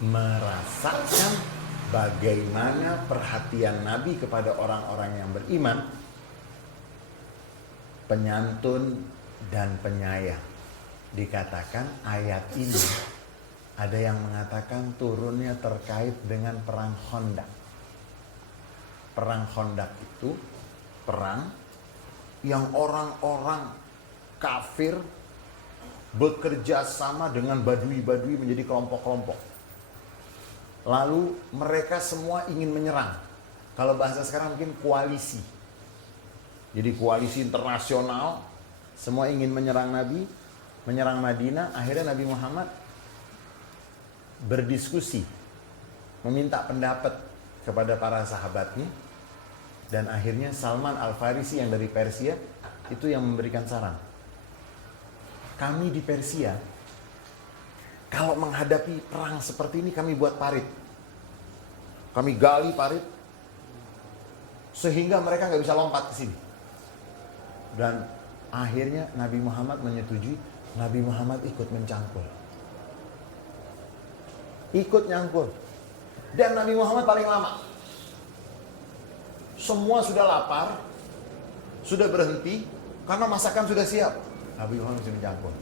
merasakan bagaimana perhatian Nabi kepada orang-orang yang beriman, penyantun dan penyayang. Dikatakan ayat ini ada yang mengatakan turunnya terkait dengan perang Khandaq. Perang Khandaq itu perang yang orang-orang kafir bekerja sama dengan badui-badui menjadi kelompok-kelompok. Lalu mereka semua ingin menyerang. Kalau bahasa sekarang mungkin koalisi. Jadi koalisi internasional, semua ingin menyerang Nabi, menyerang Madinah. Akhirnya Nabi Muhammad berdiskusi, meminta pendapat kepada para sahabatnya, dan akhirnya Salman Al-Farisi yang dari Persia itu yang memberikan saran. Kami di Persia, kalau menghadapi perang seperti ini kami buat parit. Kami gali parit sehingga mereka nggak bisa lompat ke sini. Dan akhirnya Nabi Muhammad menyetujui. Nabi Muhammad ikut mencangkul. Ikut nyangkul. Dan Nabi Muhammad paling lama. Semua sudah lapar, sudah berhenti karena masakan sudah siap. Nabi Muhammad masih mencangkul.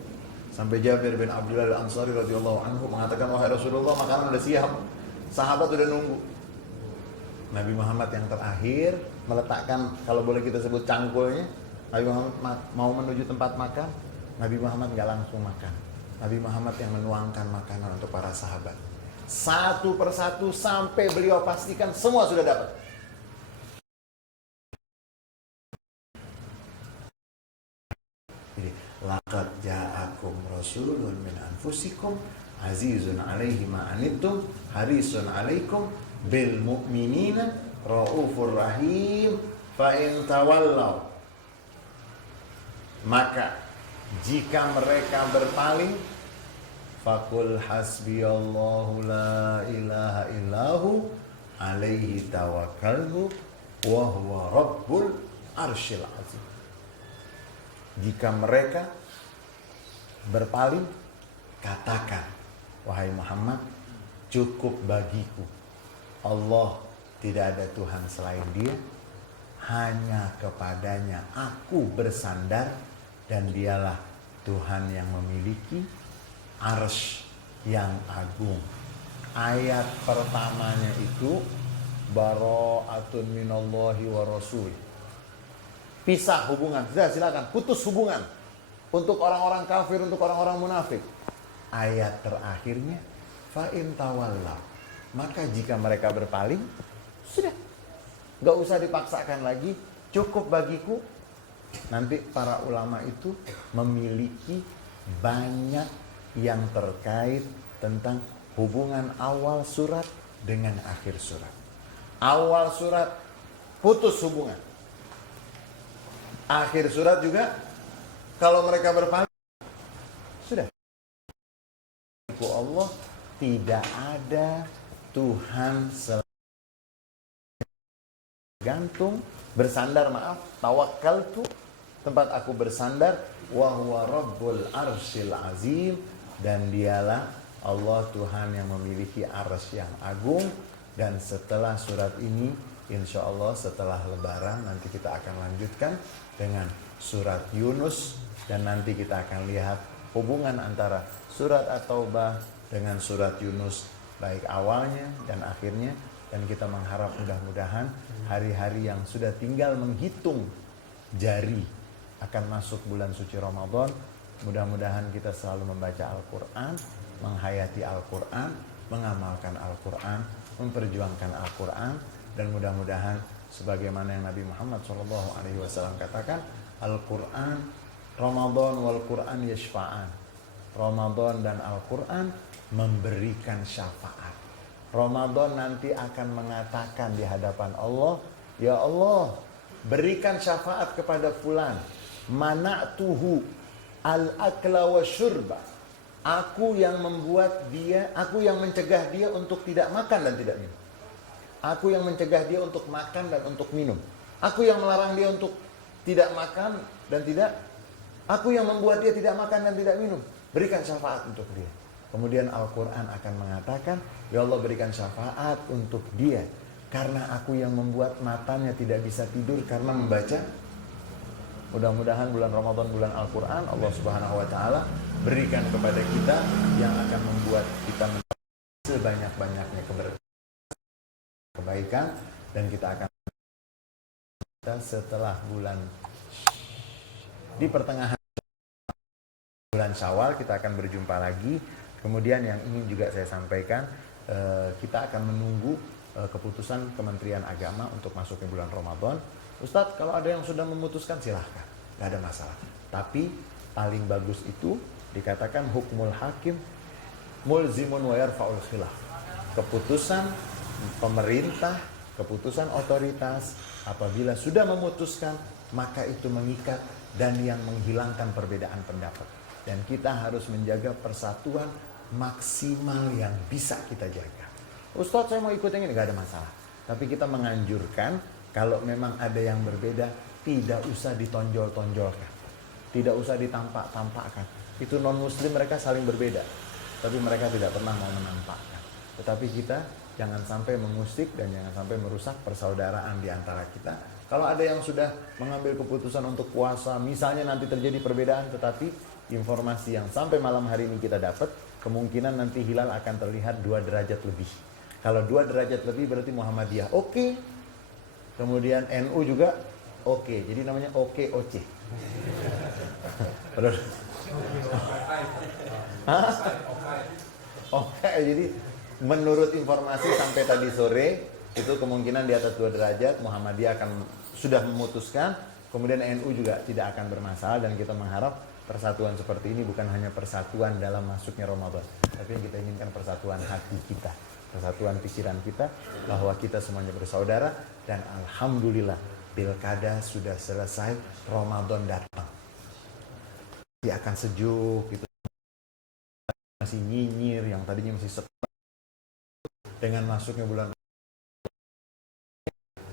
Sampai Jabir bin Abdullah Al-Ansari radhiyallahu anhu mengatakan, wahai Rasulullah, makanan sudah siap. Sahabat sudah nunggu. Nabi Muhammad yang terakhir meletakkan, kalau boleh kita sebut cangkulnya. Nabi Muhammad mau menuju tempat makan, Nabi Muhammad nggak langsung makan. Nabi Muhammad yang menuangkan makanan untuk para sahabat. Satu persatu sampai beliau pastikan semua sudah dapat. Jadi, laqad ja'akum rasulun min anfusikum azizun 'alaihi ma anittum harisun 'alaikum bil mu'minina raufur rahim fa in tawallaw, maka jika mereka berpaling, faqul hasbiyallahu la ilaha illahu alaihi tawakkaltu wa huwa rabbul arsyil azim. Jika mereka berpaling, katakan, wahai Muhammad, cukup bagiku Allah, tidak ada Tuhan selain Dia, hanya kepadanya aku bersandar, dan Dialah Tuhan yang memiliki arsy yang agung. Ayat pertamanya itu bara'atun minallahi wa rasul. Pisah hubungan. Sudah, silakan putus hubungan. Untuk orang-orang kafir, untuk orang-orang munafik. Ayat terakhirnya fa in tawallaw. Maka jika mereka berpaling, sudah. Gak usah dipaksakan lagi, cukup bagiku. Nanti para ulama itu memiliki banyak yang terkait tentang hubungan awal surat dengan akhir surat. Awal surat putus hubungan. Akhir surat juga kalau mereka berpaling, sudah. Allah tidak ada Tuhan selain gantung, bersandar, tawakkaltu, tempat aku bersandar, wa huwa rabbul arsyil azim, dan dialah Allah Tuhan yang memiliki arsy yang agung. Dan setelah surat ini, insya Allah setelah lebaran nanti kita akan lanjutkan dengan surat Yunus, dan nanti kita akan lihat hubungan antara surat At-Taubah dengan surat Yunus, baik awalnya dan akhirnya. Dan kita mengharap mudah-mudahan hari-hari yang sudah tinggal menghitung jari akan masuk bulan suci Ramadan, mudah-mudahan kita selalu membaca Al-Quran, menghayati Al-Quran, mengamalkan Al-Quran, memperjuangkan Al-Quran, dan mudah-mudahan sebagaimana yang Nabi Muhammad SAW katakan, Al-Quran, Ramadan wal Quran yashfa'an. Ramadan dan Al-Quran memberikan syafaat. Ramadan nanti akan mengatakan di hadapan Allah, ya Allah, berikan syafaat kepada fulan, mana'tuhu al-akla wa syurba. Aku yang membuat dia, aku yang mencegah dia untuk tidak makan dan tidak minum. Aku yang mencegah dia untuk makan dan untuk minum. Aku yang melarang dia untuk tidak makan dan tidak. Aku yang membuat dia tidak makan dan tidak minum. Berikan syafaat untuk dia. Kemudian Al-Quran akan mengatakan, ya Allah berikan syafaat untuk dia, karena aku yang membuat matanya tidak bisa tidur karena membaca. Mudah-mudahan bulan Ramadan, bulan Al-Quran, Allah Subhanahu wa Ta'ala berikan kepada kita yang akan membuat kita sebanyak-banyaknya kebaikan, dan kita akan setelah bulan di pertengahan bulan Syawal kita akan berjumpa lagi. Kemudian yang ingin juga saya sampaikan, kita akan menunggu keputusan Kementerian Agama untuk masuknya bulan Ramadan. Ustadz, kalau ada yang sudah memutuskan silahkan, gak ada masalah. Tapi paling bagus itu dikatakan hukmul hakim mulzimun wa yarfa'ul khilaf. Keputusan pemerintah, keputusan otoritas apabila sudah memutuskan, maka itu mengikat dan yang menghilangkan perbedaan pendapat. Dan kita harus menjaga persatuan maksimal yang bisa kita jaga. Ustadz, saya mau ikut yang ini, gak ada masalah. Tapi kita menganjurkan kalau memang ada yang berbeda, tidak usah ditonjol-tonjolkan, tidak usah ditampak-tampakkan. Itu non-muslim, mereka saling berbeda, tapi mereka tidak pernah mau menampakkan. Tetapi kita jangan sampai mengusik dan jangan sampai merusak persaudaraan di antara kita. Kalau ada yang sudah mengambil keputusan untuk puasa, misalnya nanti terjadi perbedaan, tetapi informasi yang sampai malam hari ini kita dapat, kemungkinan nanti hilal akan terlihat 2 derajat lebih. Kalau 2 derajat lebih berarti Muhammadiyah oke. Kemudian NU juga oke. Jadi namanya oke OC. Oke, jadi menurut informasi sampai tadi sore itu kemungkinan di atas 2 derajat Muhammadiyah akan sudah memutuskan. Kemudian NU juga tidak akan bermasalah, dan kita mengharap persatuan seperti ini bukan hanya persatuan dalam masuknya Ramadan, tapi yang kita inginkan persatuan hati kita, persatuan pikiran kita, bahwa kita semuanya bersaudara. Dan alhamdulillah pilkada sudah selesai, Ramadan datang. Dia akan sejuk, itu masih nyinyir, yang tadinya masih sepi dengan masuknya bulan.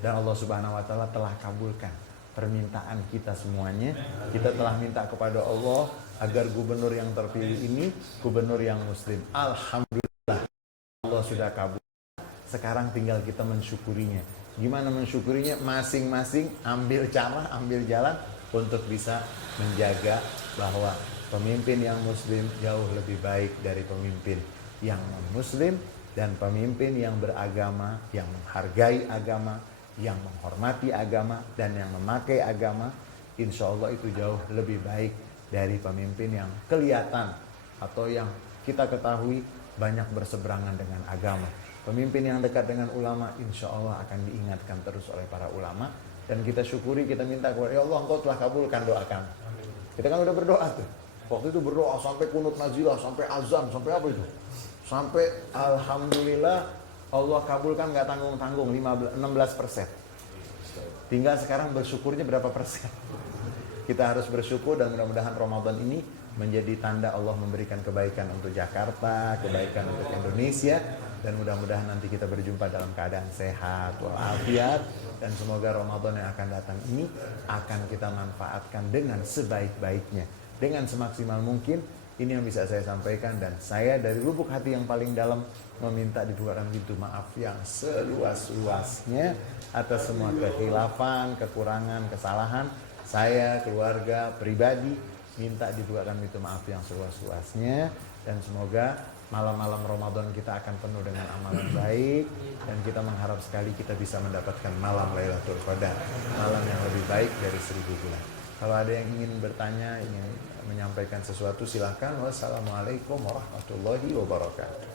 Dan Allah Subhanahu wa Ta'ala telah kabulkan permintaan kita semuanya. Kita telah minta kepada Allah agar gubernur yang terpilih ini gubernur yang muslim. Alhamdulillah Allah sudah kabul. Sekarang tinggal kita mensyukurinya. Gimana mensyukurinya? Masing-masing ambil cara, ambil jalan untuk bisa menjaga bahwa pemimpin yang muslim jauh lebih baik dari pemimpin yang non-muslim. Dan pemimpin yang beragama, yang menghargai agama, yang menghormati agama, dan yang memakai agama, insya Allah itu jauh lebih baik dari pemimpin yang kelihatan atau yang kita ketahui banyak berseberangan dengan agama. Pemimpin yang dekat dengan ulama, insya Allah akan diingatkan terus oleh para ulama. Dan kita syukuri, kita minta kepada ya Allah, Engkau telah kabulkan doa kami. Kita kan udah berdoa tuh. Waktu itu berdoa sampai kunut nazilah, sampai azan, sampai apa itu? Sampai alhamdulillah Allah kabulkan nggak tanggung-tanggung 16%. Tinggal sekarang bersyukurnya berapa persen. Kita harus bersyukur dan mudah-mudahan Ramadan ini menjadi tanda Allah memberikan kebaikan untuk Jakarta, kebaikan untuk Indonesia, dan mudah-mudahan nanti kita berjumpa dalam keadaan sehat walafiat, dan semoga Ramadan yang akan datang ini akan kita manfaatkan dengan sebaik-baiknya, dengan semaksimal mungkin. Ini yang bisa saya sampaikan, dan saya dari lubuk hati yang paling dalam meminta dibukakan pintu maaf yang seluas-luasnya atas semua kekhilafan, kekurangan, kesalahan. Saya, keluarga, pribadi minta dibukakan pintu maaf yang seluas-luasnya, dan semoga malam-malam Ramadan kita akan penuh dengan amalan baik, dan kita mengharap sekali kita bisa mendapatkan malam Lailatul Qadar, malam yang lebih baik dari 1000 bulan. Kalau ada yang ingin bertanya, ingin menyampaikan sesuatu, silakan. Wassalamualaikum warahmatullahi wabarakatuh.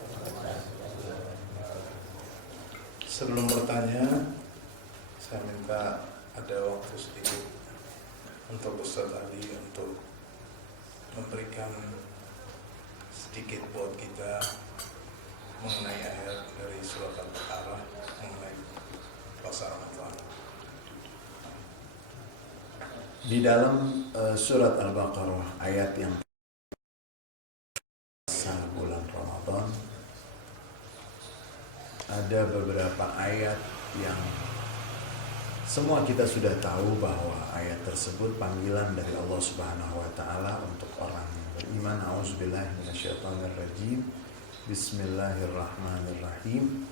Sebelum bertanya, saya minta ada waktu sedikit untuk Ustaz Ali untuk memberikan sedikit buat kita mengenai ayat dari surat Al-Baqarah mengenai puasa Ramadan. Di dalam surat Al-Baqarah ayat yang bulan Ramadan, ada beberapa ayat yang semua kita sudah tahu bahwa ayat tersebut panggilan dari Allah Subhanahu wa taala untuk orang yang beriman. A'udzubillahi minasyaitonirrajim. Bismillahirrahmanirrahim.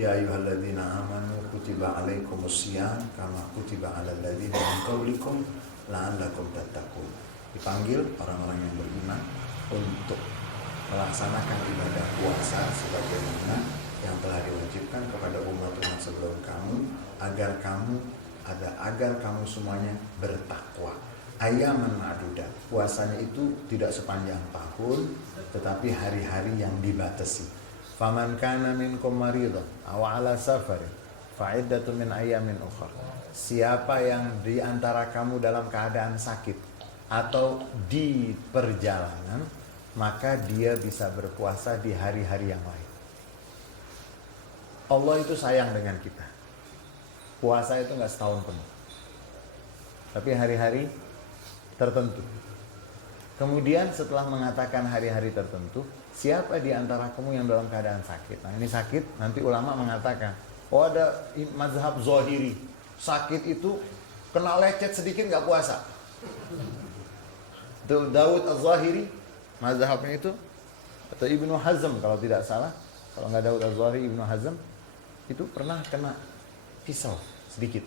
Ya ayyuhalladzina amanu kutiba alaikumusiyam kama kutiba alal ladzina min qablikum la'allakum tattaqun. Dipanggil orang-orang yang beriman untuk melaksanakan ibadah puasa sebagaimana yang telah diwajibkan kepada umat-umat sebelum kamu, agar kamu semuanya bertakwa. Ayaman ma'dudat. Puasanya itu tidak sepanjang tahun, tetapi hari-hari yang dibatasi. Faman kana minkum maridun aw ala safarin fa iddatun min ayamin ukhra. Siapa yang di antara kamu dalam keadaan sakit atau di perjalanan, maka dia bisa berpuasa di hari-hari yang lain. Allah itu sayang dengan kita. Puasa itu nggak setahun penuh, tapi hari-hari tertentu. Kemudian setelah mengatakan hari-hari tertentu, siapa di antara kamu yang dalam keadaan sakit? Nah, ini sakit, nanti ulama mengatakan, oh ada mazhab zahiri, sakit itu kena lecet sedikit nggak puasa. Itu Daud Az-Zahiri, mazhabnya itu, atau Ibnu Hazm kalau tidak salah, kalau nggak Daud Az-Zahiri, Ibnu Hazm itu pernah kena pisau sedikit.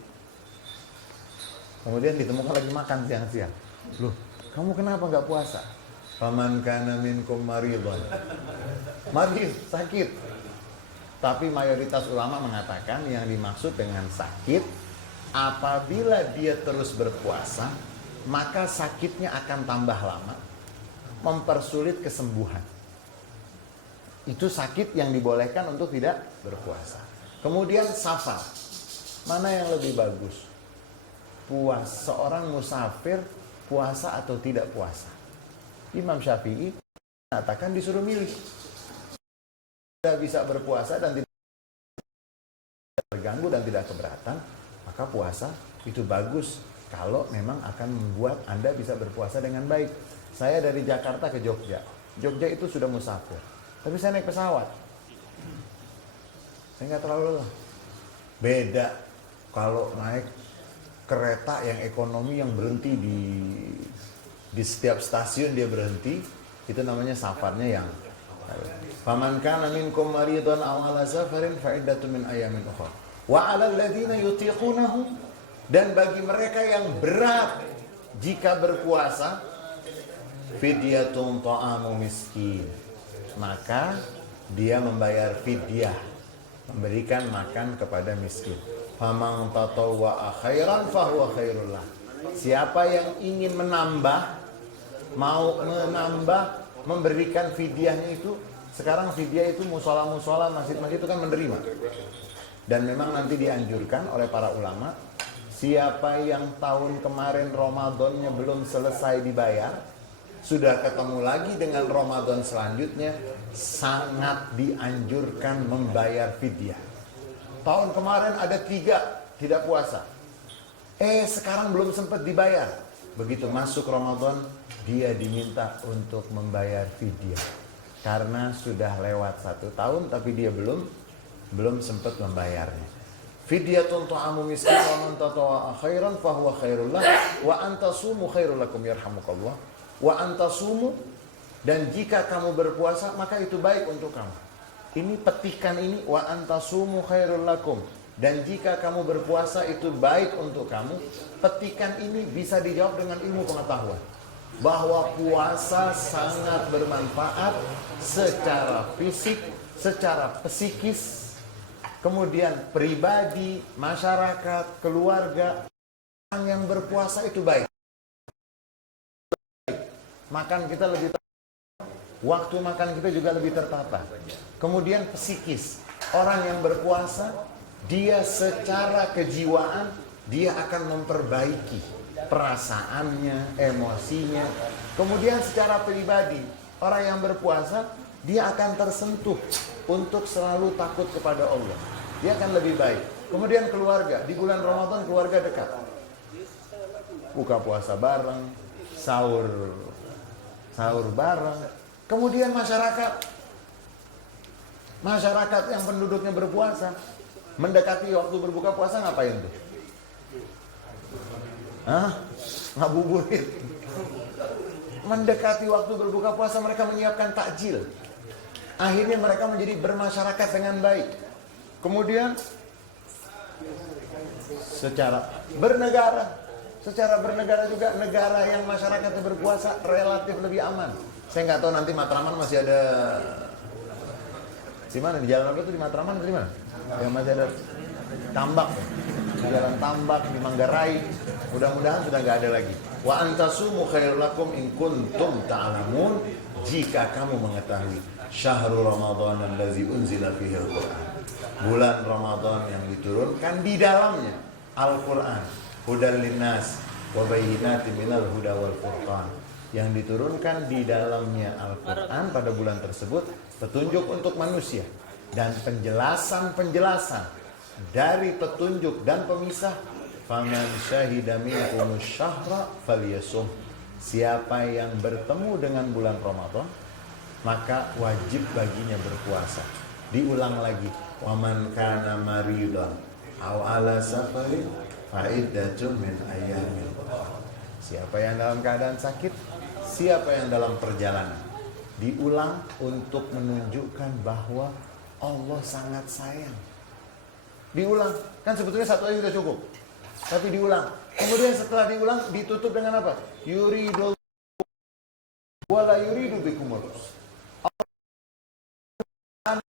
Kemudian ditemukan lagi makan siang-siang. Loh, kamu kenapa nggak puasa? Faman kana minkum maridun. Marid, sakit. Tapi mayoritas ulama mengatakan yang dimaksud dengan sakit, apabila dia terus berpuasa, maka sakitnya akan tambah lama, mempersulit kesembuhan. Itu sakit yang dibolehkan untuk tidak berpuasa. Kemudian safar. Mana yang lebih bagus? Puasa, seorang musafir puasa atau tidak puasa? Imam Syafi'i mengatakan disuruh milih. Tidak bisa berpuasa dan tidak terganggu dan tidak keberatan, maka puasa itu bagus kalau memang akan membuat Anda bisa berpuasa dengan baik. Saya dari Jakarta ke Jogja. Jogja itu sudah musafir, tapi saya naik pesawat. Saya nggak terlalu lelah. Beda kalau naik kereta yang ekonomi yang berhenti di setiap stasiun dia berhenti, itu namanya safarnya yang faman kana minkum maridun aw ala safarin fa iddatun min ayamin ukhra wa 'alal ladzina yutiqunahu, dan bagi mereka yang berat jika berpuasa, fidyatun ta'amu miskin, maka dia membayar fidyah, memberikan makan kepada miskin. Faman tatawwa'a khairan fahuwa khairul lah. Siapa yang ingin menambah, mau menambah, memberikan fidyahnya itu. Sekarang fidyah itu musola-musola, masjid-masjid itu kan menerima. Dan memang nanti dianjurkan oleh para ulama, siapa yang tahun kemarin Ramadannya belum selesai dibayar, sudah ketemu lagi dengan Ramadan selanjutnya, sangat dianjurkan membayar fidyah. Tahun kemarin ada 3 tidak puasa. Sekarang belum sempat dibayar. Begitu masuk Ramadan, dia diminta untuk membayar fidyah. Karena sudah lewat 1 tahun tapi dia belum sempat membayarnya. Fidyatun ta'amu miskin wa man tatawwa'a khairan fahuwa khairul lah wa antasumu khairul lakum yarhamukallah. Wa antasumu, dan jika kamu berpuasa maka itu baik untuk kamu. Ini petikan ini, wa antasumu khairul lakum, dan jika kamu berpuasa itu baik untuk kamu. Petikan ini bisa dijawab dengan ilmu pengetahuan bahwa puasa sangat bermanfaat secara fisik, secara psikis, kemudian pribadi, masyarakat, keluarga. Orang yang berpuasa itu baik. Makan kita lebih tertata, waktu makan kita juga lebih tertata. Kemudian psikis, orang yang berpuasa, dia secara kejiwaan, dia akan memperbaiki perasaannya, emosinya. Kemudian secara pribadi, orang yang berpuasa, dia akan tersentuh untuk selalu takut kepada Allah. Dia akan lebih baik. Kemudian keluarga, di bulan Ramadan keluarga dekat. Buka puasa bareng, sahur bareng. Kemudian masyarakat yang penduduknya berpuasa, mendekati waktu berbuka puasa ngapain tuh? Ngabuburit. Mendekati waktu berbuka puasa mereka menyiapkan takjil. Akhirnya mereka menjadi bermasyarakat dengan baik. Kemudian secara bernegara juga, negara yang masyarakatnya berpuasa relatif lebih aman. Saya nggak tahu nanti Matraman masih ada di mana, di jalan apa itu, di Matraman atau di mana? Yang masih ada tambak, di jalan tambak, di Manggarai. Mudah-mudahan sudah nggak ada lagi. Wa antasumu khairul lakum in kuntum ta'lamun, jika kamu mengetahui. Syahrul Ramadan allazi unzila fihi al-Qur'an, bulan Ramadan yang diturunkan di dalamnya Al-Qur'an, hudal linnas wa bayyinatin minal huda wal furqan, yang diturunkan di dalamnya Al-Qur'an pada bulan tersebut, petunjuk untuk manusia dan penjelasan-penjelasan dari petunjuk dan pemisah. Faman syahida minkumus syahra falyasum, siapa yang bertemu dengan bulan Ramadan maka wajib baginya berpuasa. Diulang lagi, waman kana maridan aw ala safarin fa iddatun min ayyamin. Siapa yang dalam keadaan sakit, siapa yang dalam perjalanan. Diulang untuk menunjukkan bahwa Allah sangat sayang. Diulang, kan sebetulnya satu aja sudah cukup, tapi diulang. Kemudian setelah diulang ditutup dengan apa? Yuridul wala yuridu bikumul usra,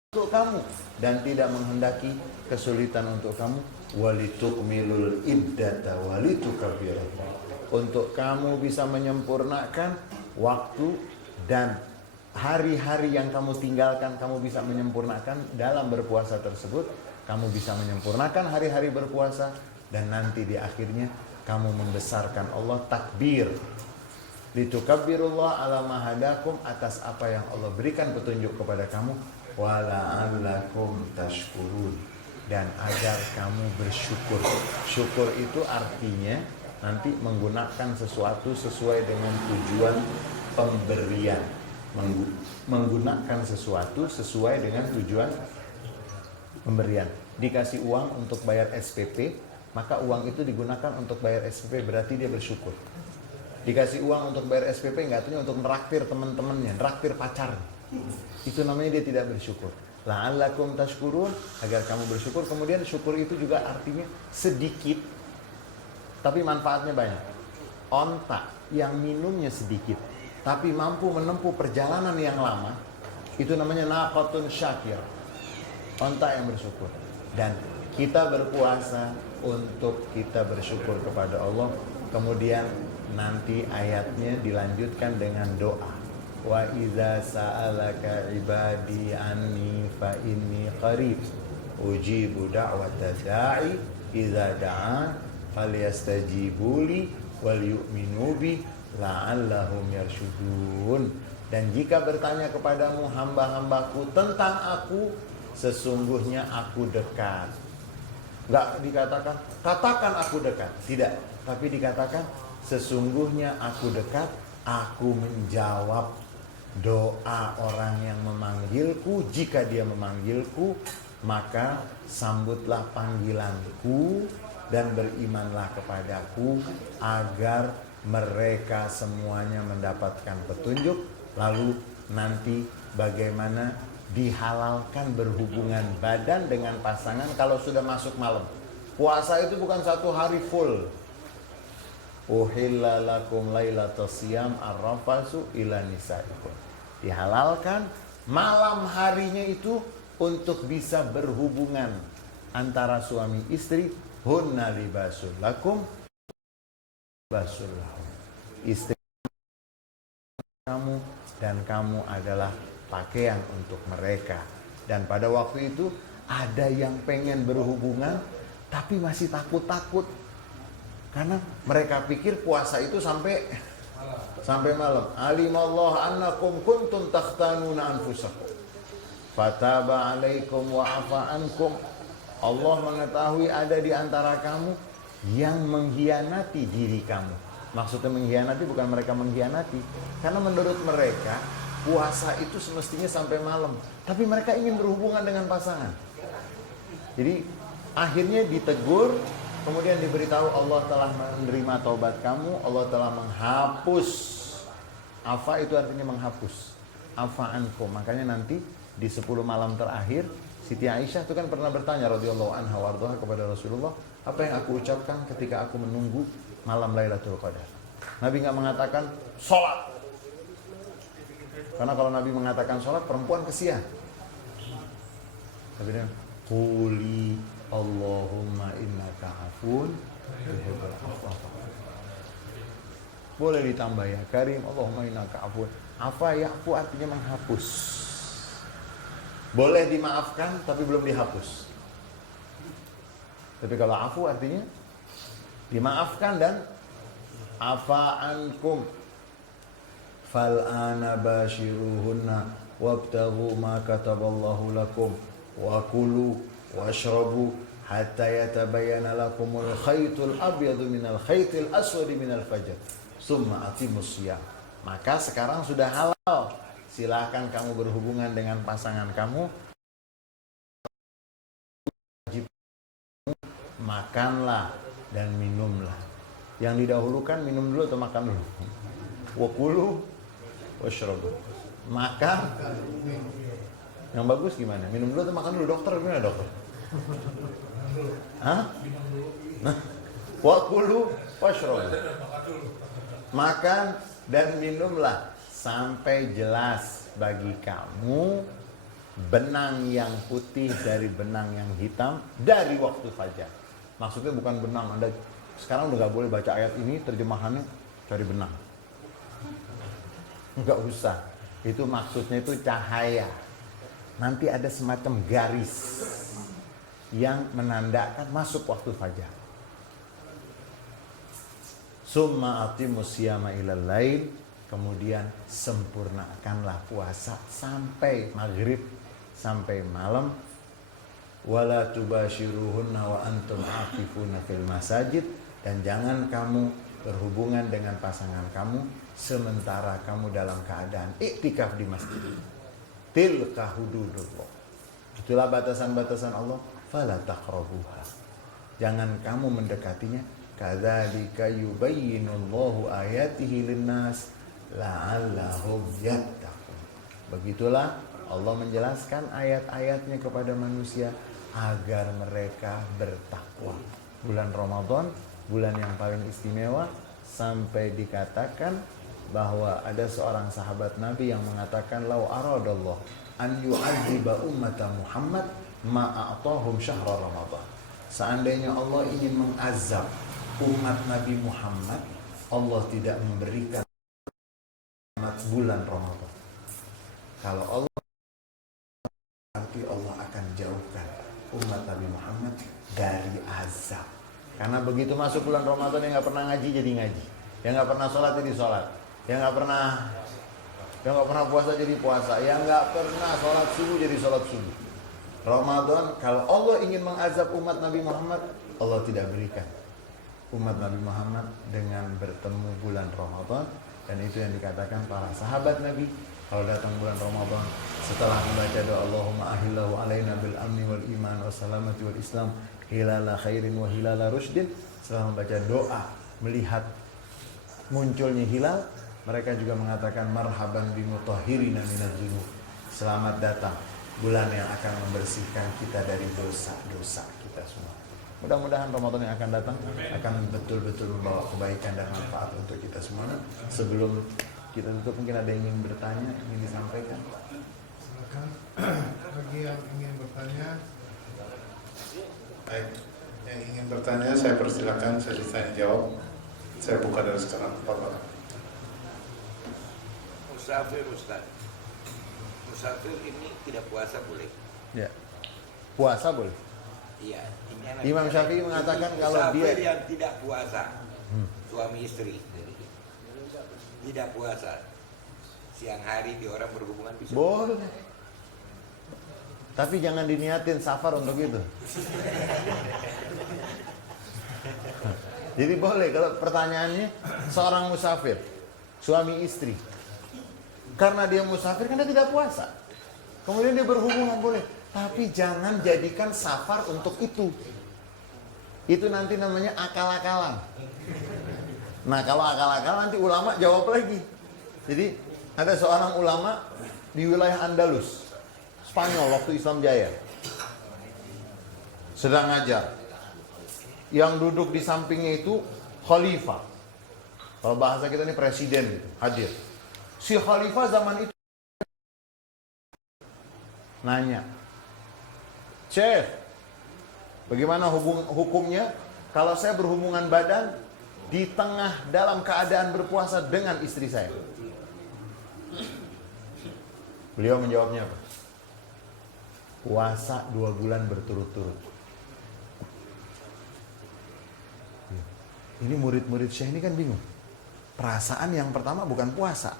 untuk kamu dan tidak menghendaki kesulitan untuk kamu. Walitukmilul iddata walitukabbirullaha, untuk kamu bisa menyempurnakan waktu dan hari-hari yang kamu tinggalkan, kamu bisa menyempurnakan dalam berpuasa tersebut. Kamu bisa menyempurnakan hari-hari berpuasa, dan nanti di akhirnya kamu membesarkan Allah, takbir. Litukabbirullah ala ma hadakum, atas apa yang Allah berikan petunjuk kepada kamu. Wala'allakum tashkurun, dan agar kamu bersyukur. Syukur itu artinya nanti menggunakan sesuatu sesuai dengan tujuan pemberian. Menggunakan sesuatu sesuai dengan tujuan pemberian. Dikasih uang untuk bayar SPP, maka uang itu digunakan untuk bayar SPP, berarti dia bersyukur. Dikasih uang untuk bayar SPP, nggak artinya untuk meraktir teman-temannya, meraktir pacar. Itu namanya dia tidak bersyukur. La'allakum tashkurun, agar kamu bersyukur. Kemudian syukur itu juga artinya sedikit, tapi manfaatnya banyak. Onta yang minumnya sedikit, tapi mampu menempuh perjalanan yang lama, Itu namanya naqatun syakir, onta yang bersyukur. Dan kita berpuasa untuk kita bersyukur kepada Allah. Kemudian nanti ayatnya dilanjutkan dengan doa. Wa idza sa'alaka ibadi anni fa inni qarib ujibu da'wata da'i idza da'an falyastajibuli wal yu'minu bi la'allahum yarshudun. Dan jika bertanya kepadamu hamba-hambaku tentang aku, sesungguhnya aku dekat. Enggak dikatakan, katakan aku dekat. Tidak, tapi dikatakan sesungguhnya aku dekat, aku menjawab doa orang yang memanggilku. Jika dia memanggilku, maka sambutlah panggilanku dan berimanlah kepadaku agar mereka semuanya mendapatkan petunjuk. Lalu nanti bagaimana dihalalkan berhubungan badan dengan pasangan kalau sudah masuk malam. Puasa itu bukan satu hari full. Uhilla lakum lailatas siyam ar-rafasu ila nisaikum. Dihalalkan malam harinya itu untuk bisa berhubungan antara suami istri. Hunna libasul lakum libasul lahum. Istri kamu dan kamu adalah pakaian untuk mereka. Dan pada waktu itu ada yang pengen berhubungan tapi masih takut-takut, karena mereka pikir puasa itu sampai malam. Alimallahu annakum kuntum takhtanuna anfusakum fataba alaikum wa afa ankum. Allah mengetahui ada di antara kamu yang mengkhianati diri kamu. Maksudnya mengkhianati bukan mereka mengkhianati, karena menurut mereka puasa itu semestinya sampai malam, tapi mereka ingin berhubungan dengan pasangan. Jadi akhirnya ditegur, kemudian diberitahu Allah telah menerima taubat kamu, Allah telah menghapus. Afa itu artinya menghapus. Afa ankum. Makanya nanti di 10 malam terakhir, Siti Aisyah itu kan pernah bertanya radhiyallahu anha warḍaha kepada Rasulullah, apa yang aku ucapkan ketika aku menunggu malam Lailatul Qadar? Nabi nggak mengatakan sholat, karena kalau Nabi mengatakan sholat, perempuan kesian. Tapi dia quli Allahumma innaka afun tuhibbul afwa. Boleh ditambah ya Karim, Allahumma innaka afun. Afa ya'fu artinya menghapus. Boleh dimaafkan tapi belum dihapus. Tapi kalau afu artinya dimaafkan dan afa ankum fal'ana bashiruhunna wabtaghu ma kataballahu lakum wa kulu washrabu hatta yatabayyana lakumul khaytul abyadu minal khaytil aswadi minal fajr summa atimus siyam. Maka sekarang sudah halal, silahkan kamu berhubungan dengan pasangan kamu. Makanlah dan minumlah. Yang didahulukan minum dulu atau makan dulu? Wakulu washrabu. Makan. Yang bagus gimana? Minum dulu atau makan dulu? Dokter gimana dokter? Hah? Wakulu washrabu. Makan dan minumlah sampai jelas bagi kamu benang yang putih dari benang yang hitam dari waktu fajar. Maksudnya bukan benang, Anda sekarang udah gak boleh baca ayat ini, terjemahannya cari benang. Nggak usah. Itu maksudnya itu cahaya. Nanti ada semacam garis yang menandakan masuk waktu fajar. Summa atimus siyama ilal lail. Kemudian sempurnakanlah puasa sampai maghrib, sampai malam. Wala tubashiruhunna wa antum aqifuna fil masajid. Dan jangan kamu berhubungan dengan pasangan kamu sementara kamu dalam keadaan iktikaf di masjid. Tilka hududullah. Itulah batasan-batasan Allah. Fala taqrabuha. Jangan kamu mendekatinya. Kadzalika yubayyinullahu ayatihi linnas la'allahum yattaqun. Begitulah Allah menjelaskan ayat-ayatnya kepada manusia agar mereka bertakwa. Bulan Ramadan, bulan yang paling istimewa, sampai dikatakan bahwa ada seorang sahabat Nabi yang mengatakan lau aradallah an yu'adziba ummata Muhammad ma'atahum syahra Ramadan. Seandainya Allah ingin mengazab umat Nabi Muhammad, Allah tidak memberikan bulan Ramadan. Kalau Allah, berarti Allah akan jauhkan umat Nabi Muhammad dari azab. Karena begitu masuk bulan Ramadan, yang nggak pernah ngaji jadi ngaji, yang nggak pernah sholat jadi sholat, yang nggak pernah puasa jadi puasa, yang nggak pernah sholat subuh jadi sholat subuh. Ramadan, kalau Allah ingin mengazab umat Nabi Muhammad, Allah tidak berikan umat Nabi Muhammad dengan bertemu bulan Ramadan. Dan itu yang dikatakan para sahabat Nabi, kalau datang bulan Ramadan, setelah membaca doa Allahumma ahillahu alaina bil amni wal iman wa salamati wal islam hilala khairin wa hilala rushdin, setelah membaca doa melihat munculnya hilal, mereka juga mengatakan marhaban bimutahhirina minadz dzunub, selamat datang bulan yang akan membersihkan kita dari dosa-dosa kita semua. Mudah-mudahan Ramadan yang akan datang akan betul-betul membawa kebaikan dan manfaat untuk kita semua. Sebelum kita tutup, mungkin ada yang ingin bertanya, ingin disampaikan. Silakan bagi yang ingin bertanya. Baik, yang ingin bertanya saya persilakan, saya ditanya jawab. Saya buka dari sekarang. Bapak. Musafir Ustaz. Musafir ini tidak puasa boleh? Ya. Puasa boleh. Iya. Imam Syafi'i mengatakan kalau musafir dia yang tidak puasa, suami istri tidak puasa, siang hari di orang berhubungan bisa. boleh. Tapi jangan diniatin safar untuk itu. Jadi boleh. Kalau pertanyaannya seorang musafir, suami istri, karena dia musafir kan dia tidak puasa, kemudian dia berhubungan, boleh. Tapi jangan jadikan safar untuk itu. Itu nanti namanya akal-akalan. Nah, kalau akal-akalan nanti ulama jawab lagi. Jadi ada seorang ulama di wilayah Andalus, Spanyol waktu Islam Jaya, sedang ngajar. Yang duduk di sampingnya itu khalifah. Kalau bahasa kita ini presiden gitu, hadir. Si khalifah zaman itu nanya, Syekh, bagaimana hukumnya kalau saya berhubungan badan di tengah dalam keadaan berpuasa dengan istri saya? Beliau menjawabnya apa? Puasa 2 bulan berturut-turut. Ini murid-murid Syekh ini kan bingung. Perasaan yang pertama bukan puasa.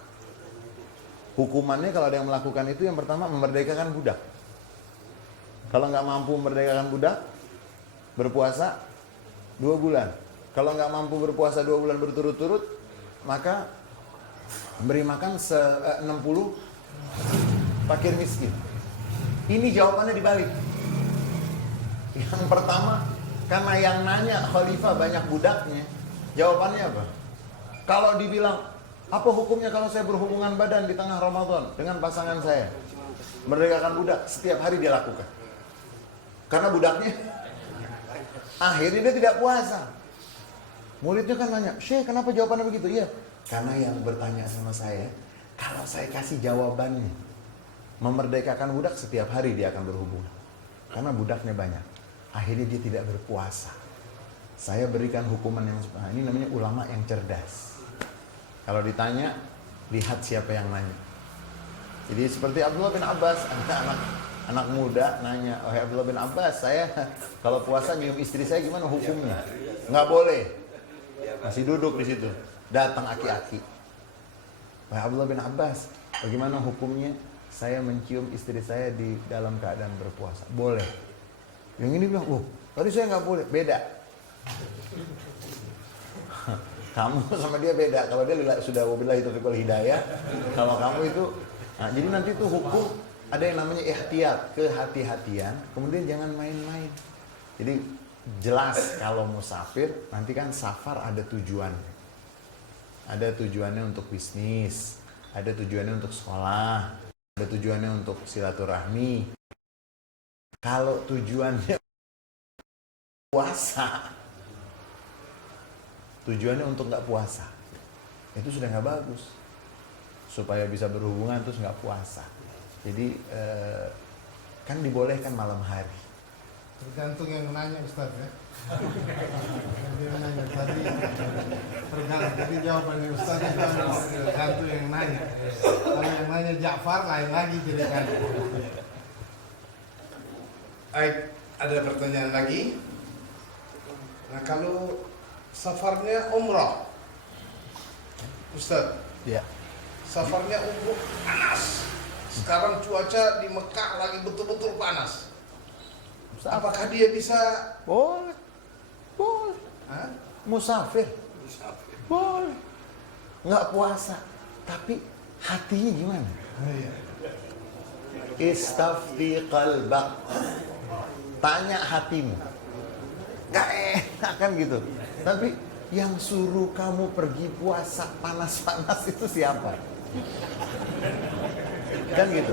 Hukumannya kalau ada yang melakukan itu, yang pertama memerdekakan budak. Kalau nggak mampu memerdekakan budak, berpuasa 2 bulan. Kalau nggak mampu berpuasa 2 bulan berturut-turut, maka beri makan 60 fakir miskin. Ini jawabannya dibalik. Yang pertama, karena yang nanya khalifah banyak budaknya, jawabannya apa? Kalau dibilang, apa hukumnya kalau saya berhubungan badan di tengah Ramadan dengan pasangan saya? Merdekakan budak, setiap hari dia lakukan. Karena budaknya, akhirnya dia tidak puasa. Muridnya kan nanya, Syekh kenapa jawabannya begitu? Iya, karena yang bertanya sama saya, kalau saya kasih jawabannya, memerdekakan budak setiap hari dia akan berhubungan. Karena budaknya banyak. Akhirnya dia tidak berpuasa. Saya berikan hukuman yang ini namanya ulama yang cerdas. Kalau ditanya, lihat siapa yang nanya. Jadi seperti Abdullah bin Abbas, anak muda nanya, oh Abdullah bin Abbas, saya kalau puasa nyium istri saya gimana hukumnya? Nggak boleh. Masih duduk di situ. Datang aki-aki. Wahai Abdullah bin Abbas, bagaimana hukumnya saya mencium istri saya di dalam keadaan berpuasa? Boleh. Yang ini bilang, oh tadi saya nggak boleh. Beda. Kamu sama dia beda. Kalau dia sudah wabillahi taufiq wal hidayah, kalau kamu itu, nah, jadi nanti itu hukum ada yang namanya ihtiyat, kehati-hatian. Kemudian jangan main-main. Jadi jelas kalau musafir nanti kan safar ada tujuan. Ada tujuannya untuk bisnis, ada tujuannya untuk sekolah, ada tujuannya untuk silaturahmi. Kalau tujuannya puasa, tujuannya untuk nggak puasa, itu sudah nggak bagus. supaya bisa berhubungan terus nggak puasa. Jadi kan dibolehkan malam hari. Tergantung yang nanya Ustaz ya. Yang nanya tadi tergantung. Jadi jawabannya Ustaz itu tergantung yang nanya. Kalau yang nanya Ja'far lain lagi ceritanya. Baik, ada pertanyaan lagi? Nah, kalau safarnya umrah, Ustaz, Ya. safarnya umrah panas. Sekarang cuaca di Mekah lagi betul-betul panas. Apakah dia bisa? Boleh. Boleh. Hah? Musafir. Boleh. Nggak puasa. Tapi hatinya gimana? Iya. Istafti qalbak. Tanya hatimu. Nggak enak kan gitu. Tapi yang suruh kamu pergi puasa panas-panas itu siapa? Kan gitu.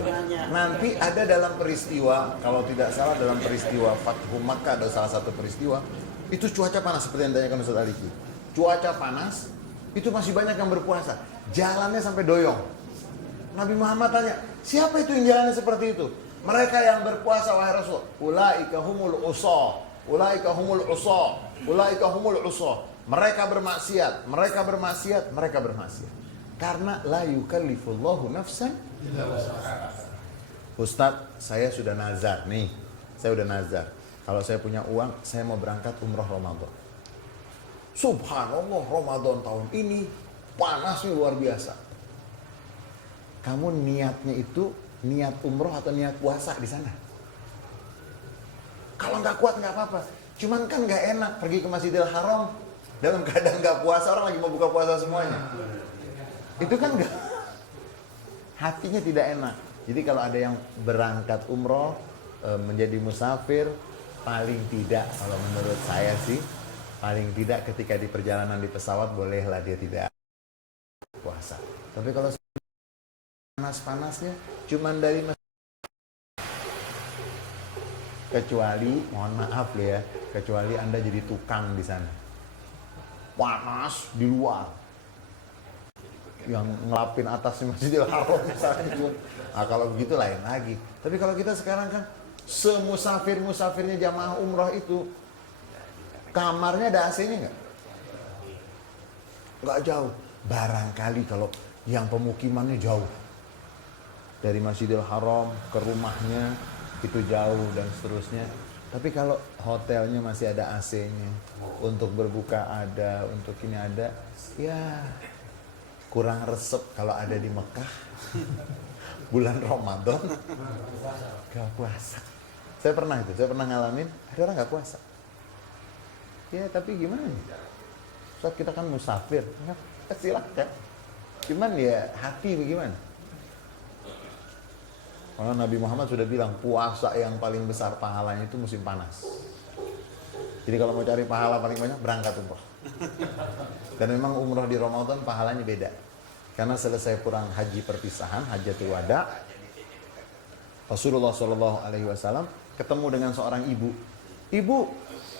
Nanti ada dalam peristiwa, kalau tidak salah dalam peristiwa Fathu Makkah ada salah satu peristiwa, itu cuaca panas seperti yang ditanyakan Ustaz Aliki. Cuaca panas, itu masih banyak yang berpuasa. Jalannya sampai doyong. Nabi Muhammad tanya, siapa itu yang jalannya seperti itu? Mereka yang berpuasa wahai Rasul. Ulaika humul usa, ulaika humul usa, ulaika humul usa. Mereka bermaksiat, mereka bermaksiat, mereka bermaksiat. Karena la yukallifullahu nafsan. Ustadz, saya sudah nazar nih. Saya udah nazar. Kalau saya punya uang, saya mau berangkat umroh Ramadan. Subhanallah, Ramadan tahun ini panasnya luar biasa. Kamu niatnya itu niat umroh atau niat puasa di sana? Kalau nggak kuat nggak apa-apa. Cuman kan nggak enak pergi ke Masjidil Haram dalam keadaan nggak puasa, orang lagi mau buka puasa semuanya. Itu kan nggak, hatinya tidak enak. Jadi kalau ada yang berangkat umroh menjadi musafir, paling tidak kalau menurut saya sih, paling tidak ketika di perjalanan di pesawat bolehlah dia tidak puasa. Tapi kalau panas-panasnya cuman dari kecuali, mohon maaf ya, kecuali Anda jadi tukang di sana. Panas di luar. Yang ngelapin atasnya Masjidil Haram misalnya. Nah, kalau begitu lain lagi. Tapi kalau kita sekarang kan semusafir-musafirnya jamaah umroh itu kamarnya ada AC-nya nggak? Nggak jauh. Barangkali kalau yang pemukimannya jauh dari Masjidil Haram ke rumahnya itu jauh dan seterusnya. Tapi kalau hotelnya masih ada AC-nya, untuk berbuka ada, untuk ini ada, ya kurang resep kalau ada di Mekah bulan Ramadan gak puasa. Saya pernah ngalamin ada orang gak puasa. Ya tapi gimana nih? Saat kita kan musafir, ya, silakan. Cuman ya hati bagaimana? Karena Nabi Muhammad sudah bilang puasa yang paling besar pahalanya itu musim panas. Jadi kalau mau cari pahala paling banyak berangkat umroh. Dan memang umroh di Ramadan pahalanya beda. Karena selesai pulang haji perpisahan, hajatul wada, Rasulullah SAW ketemu dengan seorang ibu. Ibu,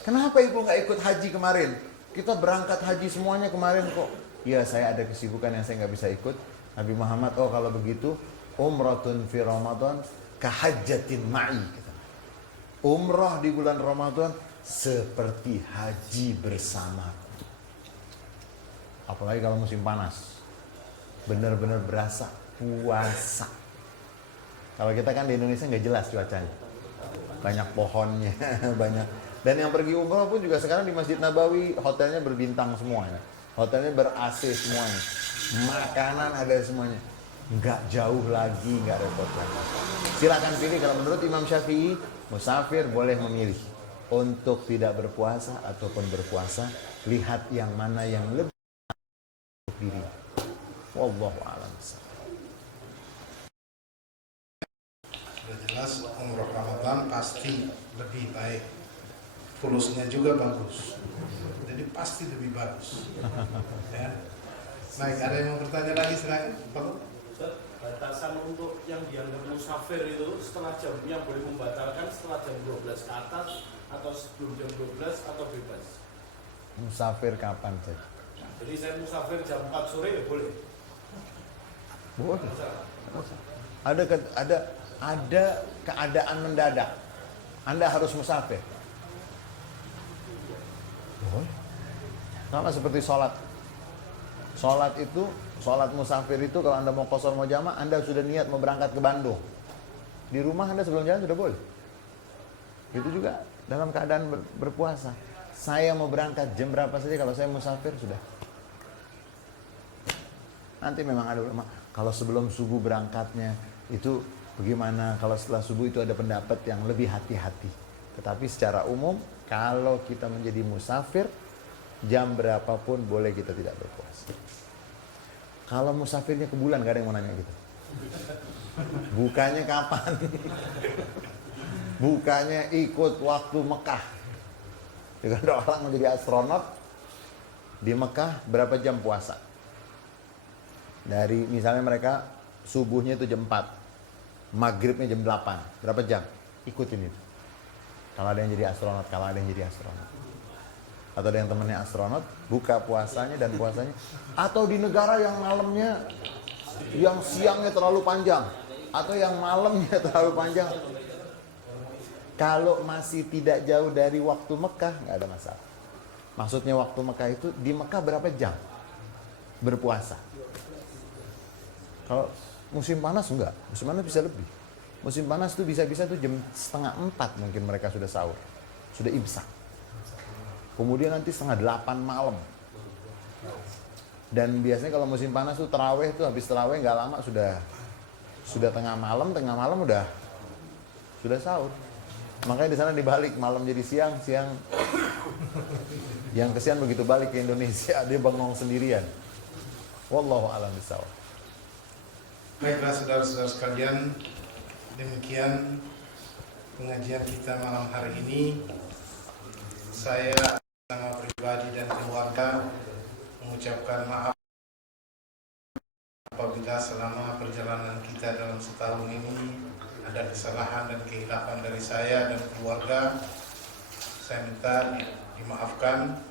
kenapa ibu nggak ikut haji kemarin? Kita berangkat haji semuanya kemarin kok. Ya saya ada kesibukan yang saya nggak bisa ikut. Nabi Muhammad, oh kalau begitu umratun fi Ramadan kahajjatin ma'i. Umrah di bulan Ramadan seperti haji bersama. Apalagi kalau musim panas, benar-benar berasa puasa. Kalau kita kan di Indonesia nggak jelas cuacanya, banyak pohonnya, banyak. Dan yang pergi umrah pun juga sekarang di Masjid Nabawi hotelnya berbintang semuanya, hotelnya ber-AC semuanya, makanan ada semuanya. Nggak jauh lagi, nggak repot lagi. Silakan pilih. Kalau menurut Imam Syafi'i, musafir boleh memilih untuk tidak berpuasa ataupun berpuasa. Lihat yang mana yang lebih untuk diri. Wallahu a'lam. Sudah jelas umroh Ramadan pasti lebih baik. Fulusnya juga bagus. Jadi pasti lebih bagus. Ya. Baik, ada yang mau bertanya lagi silakan. Batasan untuk yang dianggap musafir itu setengah jam yang boleh membatalkan setelah jam 12 ke atas atau sebelum jam 12 atau bebas? Musafir kapan sih? Jadi saya musafir jam 4 sore ya boleh? Boleh. Ada keadaan mendadak. Anda harus musafir. Boleh. Sama seperti sholat. Sholat musafir itu kalau Anda mau qasar mau jamaah, Anda sudah niat mau berangkat ke Bandung. Di rumah Anda sebelum jalan sudah boleh. Itu juga dalam keadaan berpuasa. Saya mau berangkat jam berapa saja kalau saya musafir sudah. Nanti memang ada ulama, kalau sebelum subuh berangkatnya itu bagaimana, kalau setelah subuh itu ada pendapat yang lebih hati-hati. Tetapi secara umum kalau kita menjadi musafir, jam berapapun boleh kita tidak berpuasa. Kalau musafirnya ke bulan, gak ada yang mau nanya gitu. Bukanya kapan? Bukanya ikut waktu Mekah. Jika ada orang menjadi astronot di Mekah, berapa jam puasa? Dari misalnya mereka subuhnya itu jam 4, maghribnya jam 8, berapa jam? Ikutin itu. Kalau ada yang jadi astronot, atau ada yang temannya astronot, buka puasanya dan puasanya. Atau di negara yang malamnya, yang siangnya terlalu panjang, atau yang malamnya terlalu panjang. Kalau masih tidak jauh dari waktu Mekah, nggak ada masalah. Maksudnya waktu Mekah itu, di Mekah berapa jam berpuasa? Kalau musim panas enggak, musim panas bisa lebih. Musim panas tuh bisa-bisa tuh jam 3:30 mungkin mereka sudah sahur, sudah imsak. Kemudian nanti 7:30 malam. Dan biasanya kalau musim panas tuh taraweh tuh habis taraweh nggak lama sudah tengah malam udah sudah sahur. Makanya di sana dibalik, malam jadi siang. Yang kesian begitu balik ke Indonesia dia bengong sendirian. Wallahu a'lam bishawab. Baiklah saudara-saudara sekalian, demikian pengajian kita malam hari ini. Saya nama pribadi dan keluarga mengucapkan maaf apabila selama perjalanan kita dalam setahun ini ada kesalahan dan kehilapan dari saya dan keluarga. Saya minta dimaafkan.